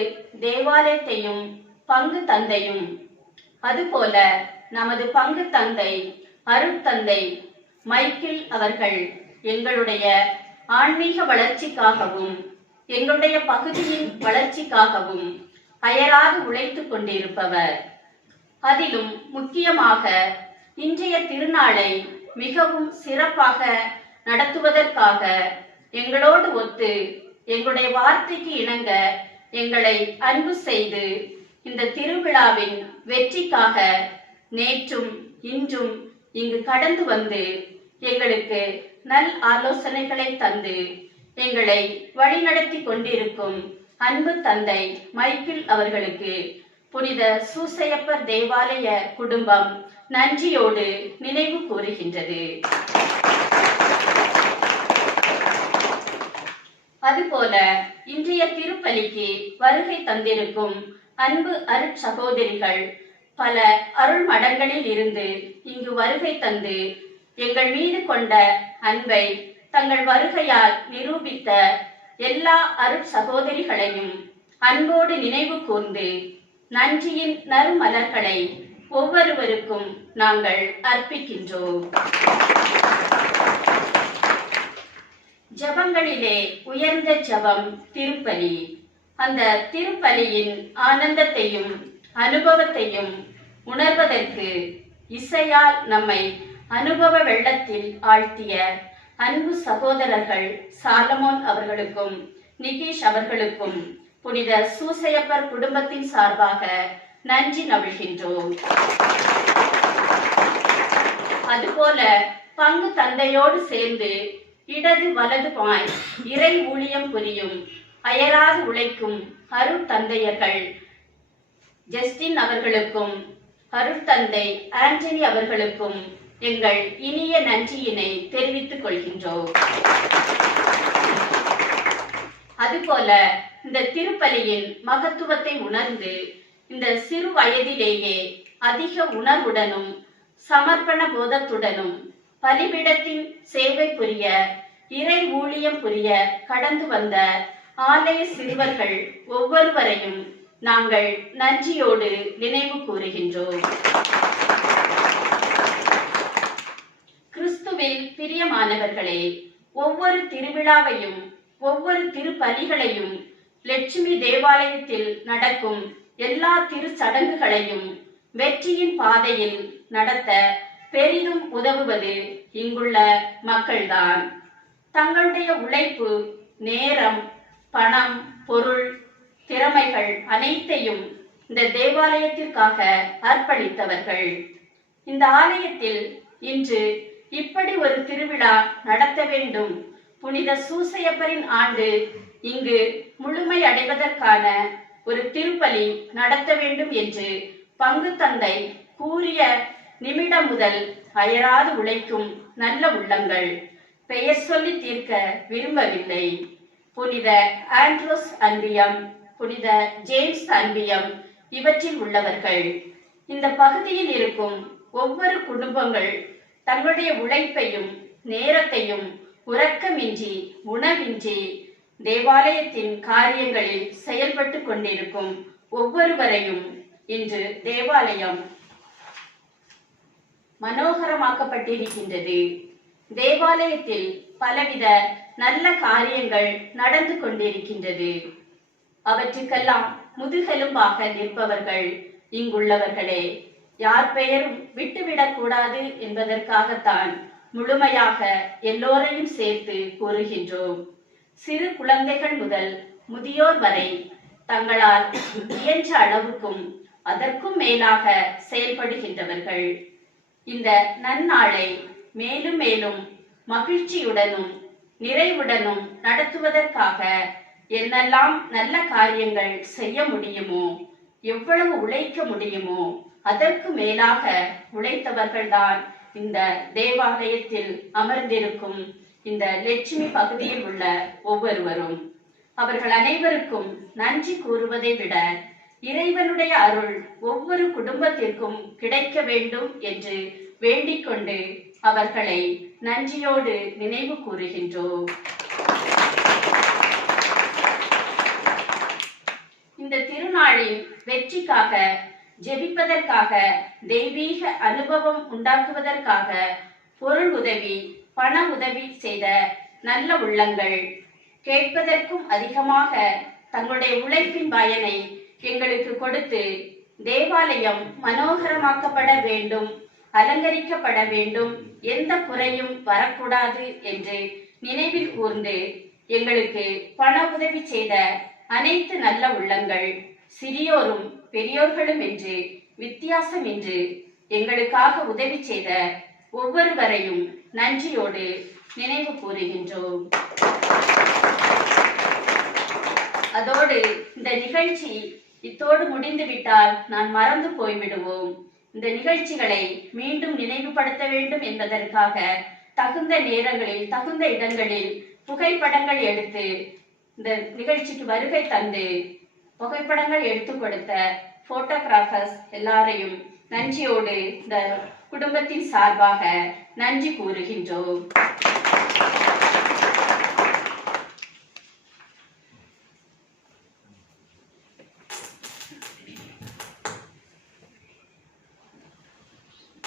தேவாலயத்தையும் பங்கு தந்தையும். அதுபோல நமது பங்கு தந்தை அருட்தந்தை மைக்கேல் அவர்கள் எங்களுடைய ஆன்மீக வளர்ச்சிக்காகவும் எங்களுடைய பகுதியின் வளர்ச்சிக்காகவும் அயராக உழைத்துக் கொண்டிருப்பவர். அதிலும் முக்கியமாக இன்றைய திருநாளை மிகவும் சிறப்பாக நடத்துவதற்காக எங்களோடு ஒத்து எங்களுடைய வார்த்தைக்கு இணங்க எங்களை அன்பு செய்து இந்த திருவிழாவின் வெற்றிக்காக நேற்றும் இன்றும் இங்கு கடந்து வந்து எங்களுக்கு நல் ஆலோசனைகளை தந்து எங்களை வழிநடத்தி கொண்டிருக்கும் அன்பு தந்தை மைக்கேல் அவர்களுக்கு புனித சூசையப்பர் தேவாலய குடும்பம் நன்றியோடு நினைவு கூறுகின்றது. அதுபோல இன்றைய திருப்பலிக்கு வருகை தந்திருக்கும் அன்பு அருட்சகோதரிகள் பல அருள் மடங்களில் இருந்து இங்கு வருகை தந்து எங்கள் மீது கொண்ட அன்பை தங்கள் வருகையால் நிரூபித்த எல்லா அருட்சகோதரிகளையும் அன்போடு நினைவு கூர்ந்து நன்றியின் நறுமலர்களை ஒவ்வொருவருக்கும் நாங்கள் அர்ப்பிக்கின்றோம். ஜபங்களிலே உயர்ந்த ஜபம் திருப்பலி. அந்த திருப்பலியின் ஆனந்தத்தையும் அனுபவத்தையும் உணர்வதற்கு இசையால் நம்மை அனுபவ வெள்ளத்தில் ஆழ்த்திய அன்பு சகோதரர்கள் சாலமோன் அவர்களுக்கும் நிகேஷ் அவர்களுக்கும் புனித சூசையப்பர் குடும்பத்தின் சார்பாக நன்றி நவிழ்கின்றோம். அதுபோல பங்கு தந்தையோடு சேர்ந்து இடது வலதுமாய் இறை ஊழியம் புரியும் அயராது உழைக்கும் அருட்தந்தையர்கள் ஜஸ்டின் அவர்களுக்கும் அருட்தந்தை ஆண்டனி அவர்களுக்கும் எங்கள் இனிய நன்றியினை தெரிவித்துக் கொள்கின்றோம். அதுபோல இந்த திருப்பலியின் மகத்துவத்தை உணர்ந்து இந்த சிறு வயதிலேயே அதிக உணர்வுடனும் சமர்ப்பண போதத்துடனும் பலிபீடத்தின் சேவை புரிய இறை ஊழியம் புரிய கடந்து வந்த ஆலய சிறுவர்கள் ஒவ்வொருவரையும் நாங்கள் நன்றியோடு நினைவு கூறுகின்றோம். கிறிஸ்துவில் பிரியமானவர்களே, ஒவ்வொரு திருவிழாவையும் ஒவ்வொரு திருப்பலிகளையும் லட்சுமி தேவாலயத்தில் நடக்கும் எல்லா திருச்சடங்குகளையும் வெற்றியின் பாதையில் நடத்த பெரிதும் உதவுவது இங்குள்ள மக்கள்தான். தங்களுடைய உழைப்பு, நேரம், பணம், பொருள், திறமைகள் அனைத்தையும் இந்த தேவாலயத்திற்காக அர்ப்பணித்தவர்கள். இந்த ஆலயத்தில் இன்று இப்படி ஒரு திருவிழா நடத்த வேண்டும், புனித சூசையப்பரின் ஆண்டு இங்கு முழுமை அடைவதற்கான ஒரு திருப்பலி நடத்த வேண்டும் என்று பங்கு தந்தை கூறிய நிமிடம் முதல் அயராது உழைக்கும் நல்ல உள்ளங்கள் பெயர் சொல்லி தீர்க்க விரும்பவில்லை. புனித ஆண்ட்ரோஸ் அன்பியம், புனித ஜேம்ஸ் அன்பியம் இவற்றில் உள்ளவர்கள். இந்த பகுதியில் இருக்கும் ஒவ்வொரு குடும்பங்கள் தங்களுடைய உழைப்பையும் நேரத்தையும் உறக்கமின்றி உணவின்றி தேவாலயத்தின் காரியங்களில் செயல்பட்டு கொண்டிருக்கும் ஒவ்வொருவரையும் இன்று தேவாலயம் மனோகரமாக்கப்பட்டிருக்கின்றது. தேவாலயத்தில் பலவித நல்ல காரியங்கள் நடந்து கொண்டிருக்கின்றது. அவற்றுக்கெல்லாம் முதுகெலும்பாக நிற்பவர்கள் இங்குள்ளவர்களே. யார் பெயரும் விட்டுவிடக் கூடாது என்பதற்காகத்தான் முழுமையாக எல்லோரையும் சேர்த்து கூறுகின்றோம். சிறு குழந்தைகள் முதல் முதியோர் வரை தங்களால் இயன்ற அளவுக்கும் அதற்கும் மேலாக செயல்படுகின்றவர்கள். இந்த நன்னாளை மேலும் மேலும் மகிழ்ச்சியுடனும் நிறைவுடனும் நடத்துவதற்காக என்னெல்லாம் நல்ல காரியங்கள் செய்ய முடியுமோ, எவ்வளவு உழைக்க முடியுமோ அதற்கு மேலாக உழைத்தவர்கள்தான் இந்த தேவாலயத்தில் அமர்ந்திருக்கும் இந்த லட்சுமி பகுதியில் உள்ள ஒவ்வொருவரும். அவர்கள் அனைவருக்கும் நன்றி கூறுவதை விட இறைவனுடைய அருள் ஒவ்வொரு குடும்பத்திற்கும் கிடைக்க வேண்டும் என்று வேண்டிக் கொண்டு அவர்களை நன்றியோடு நினைவு கூறுகின்றோம். இந்த திருநாளின் வெற்றிக்காக ஜெபிப்பதற்காக, தெய்வீக அனுபவம் உண்டாக்குவதற்காக பொருள் உதவி, பண உதவி செய்த நல்ல உள்ளங்கள் கேட்பதற்கும் அதிகமாக தங்களுடைய உழைப்பின் பயனை எங்களுக்கு கொடுத்து தேவாலயம் மனோகரமாக்கப்பட வேண்டும், அலங்கரிக்கப்பட வேண்டும், எந்த குறையும் வரக்கூடாது என்று நினைவில் கூர்ந்து எங்களுக்கு பண உதவி செய்த அனைத்து நல்ல உள்ளங்கள், சிறியோரும் பெரியோர்களும் என்று வித்தியாசம் என்று எங்களுக்காக உதவி செய்த ஒவ்வொருவரையும் நன்றியோடு நினைவு கூறுகின்றோம். அதோடு இந்த நிகழ்ச்சி இத்தோடு முடிந்துவிட்டால் நான் மறந்து போய்விடுவோம். இந்த நிகழ்ச்சிகளை மீண்டும் நினைவுபடுத்த வேண்டும் என்பதற்காக தகுந்த நேரங்களில் தகுந்த இடங்களில் புகைப்படங்கள் எடுத்து இந்த நிகழ்ச்சிக்கு வருகை தந்து புகைப்படங்கள் எடுத்து கொடுத்த போட்டோகிராஃபர்ஸ் எல்லாரையும் நன்றியோடு இந்த குடும்பத்தின் சார்பாக நன்றி கூறுகின்றோம்.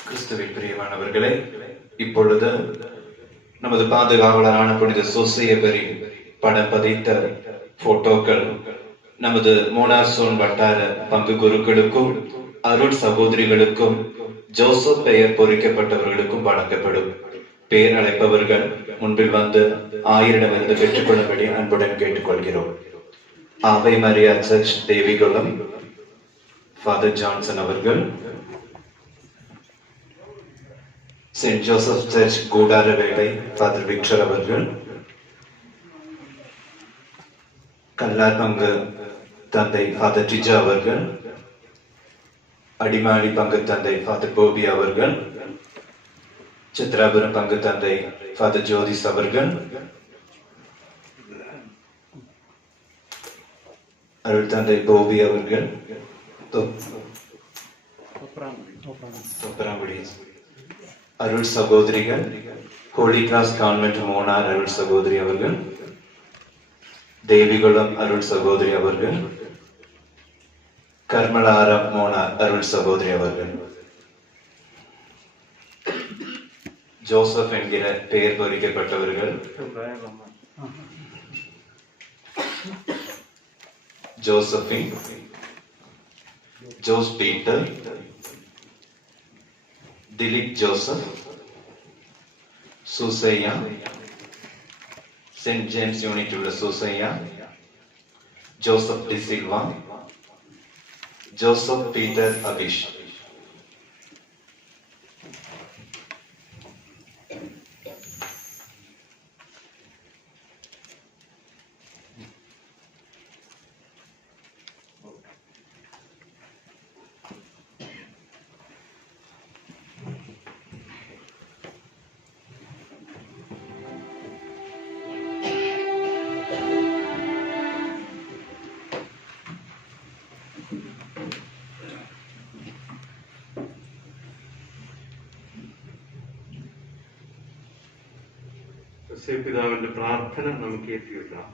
கிறிஸ்துவில் பிரியமானவர்களே, இப்பொழுது நமது பாதுகாவலரான புனித சூசையப்பரின் படம் பதித்த போட்டோக்கள் நமது மோனாசோன் வட்டார பங்கு குருக்களுக்கும் அருள் சகோதரிகளுக்கும் ஜோசப் பெயர் பொறிக்கப்பட்டவர்களுக்கும் வழங்கப்படும். பெயர் அழைப்பவர்கள் முன்பில் வந்து ஆயரிடமிருந்து பெற்றுக்கொள்ளும்படி அன்புடன் கேட்டுக்கொள்கிறோம். Ave Maria church Devikulam father Johnson அவர்கள், செயின்ட் ஜோசப் சர்ச் கூடார வேலை ஃபாதர் விக்டர் அவர்கள், கல்லார் பங்கு தந்தை ஃபாதர் டிஜா அவர்கள், அடிமாடி பங்கு தந்தை ஃபாதர் போபி அவர்கள், சித்ராபுரம் பங்கு தந்தை ஃபாதர் ஜோதிஸ் அவர்கள், அருள் தந்தை போபி அவர்கள், அருள் சகோதரிகள் ஹோலி கிராஸ் கான்வென்ட் மோனார் அருள் சகோதரி அவர்கள், தேவிகுளம் அருள் சகோதரி அவர்கள், கர்மலாரம் மோனார் அருள் சகோதரி அவர்கள், ஜோசப் என்கிற பெயர் பொறிக்கப்பட்டவர்கள் Josephine, Jose Peter, Dileep Joseph, Soosaiya, saint James unit உள்ள Soosaiya, Joseph de Silva, Joseph Peter Abhish. പിതാവിന്റെ പ്രാർത്ഥന നമുക്ക് ഏറ്റുകൊള്ളാം.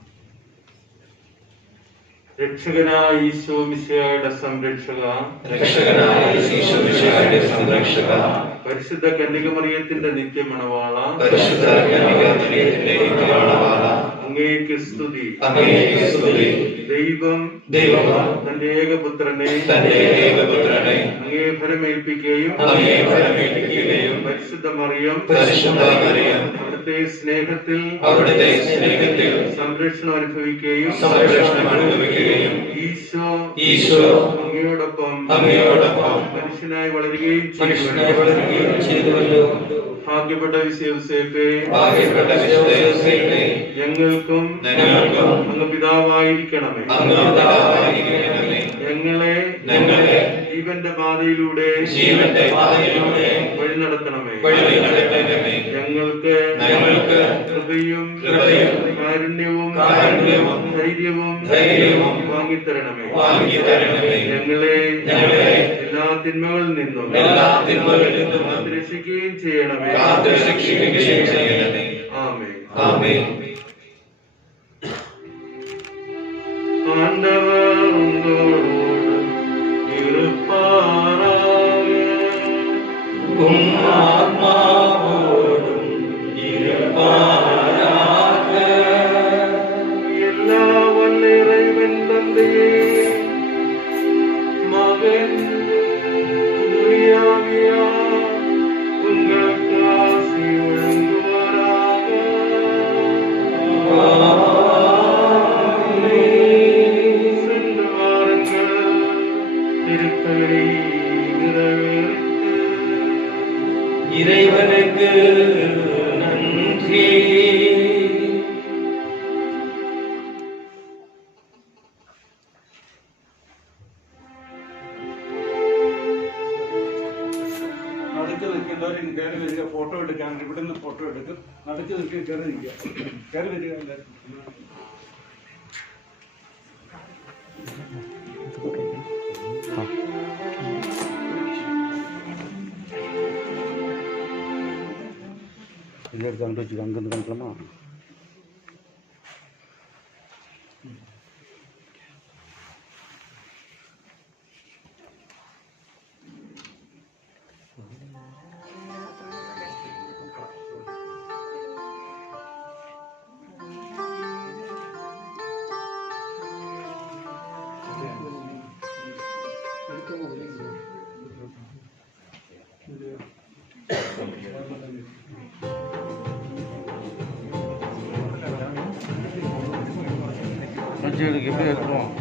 രക്ഷകനായ ഈശോ മിശിഹായുടെ സംരക്ഷക, പരിശുദ്ധ കന്യകമറിയത്തിന്റെ നിത്യമണവാള, അങ്ങേക്ക് സ്തുതി. ദൈവം തന്റെ ഏകപുത്രനെ അങ്ങേ ഫലമേൽപ്പിക്കുകയും പരിശുദ്ധ മറിയം അവിടുത്തെ സ്നേഹത്തിൽ സംരക്ഷണം അനുഭവിക്കുകയും ഈശോ അങ്ങയോടൊപ്പം മനുഷ്യനായി വളരുകയും ചെയ്തുവല്ലോ. ഭാഗ്യപ്പെട്ട വിശുദ്ധ ഞങ്ങൾക്കും അങ്ങ് പിതാവായിരിക്കണമേ. ഞങ്ങളെ ജീവന്റെ പാതയിലൂടെ വഴി നടത്തണമേ. ഞങ്ങൾക്ക് കൃപയും കാരുണ്യവും ധൈര്യവും വാങ്ങിത്തരണമേ. ഞങ്ങളെ എല്ലാ തിന്മകളിൽ നിന്നും രക്ഷിക്കുകയും ചെയ്യണമേ. ആമേൻ. ஆண்டவர் உங்களோடு இருப்பாராக. உம் ஆத்மாவோடும் இருப்பாராக. எல்லா வல்ல இறைவன் தந்தையே, மகன் தூய ஆவியார் உங்களுக்கு ஆசி வழங்குவாராக. இறைவனுக்கு நன்றி. നടുക്ക് നിൽക്കുന്നവരും കയറി വരിക, ഫോട്ടോ എടുക്കാൻ ഇവിടുന്ന് ഫോട്ടോ എടുക്കും. നടുക്ക് നിൽക്കുക, കയറി നിൽക്കുക, കയറി വരിക എല്ലാവരും. எல்லாரும் அங்கே வச்சுக்க, அங்கேருந்து காமிக்கலாமா? எப்படி எடுத்துருவோம்?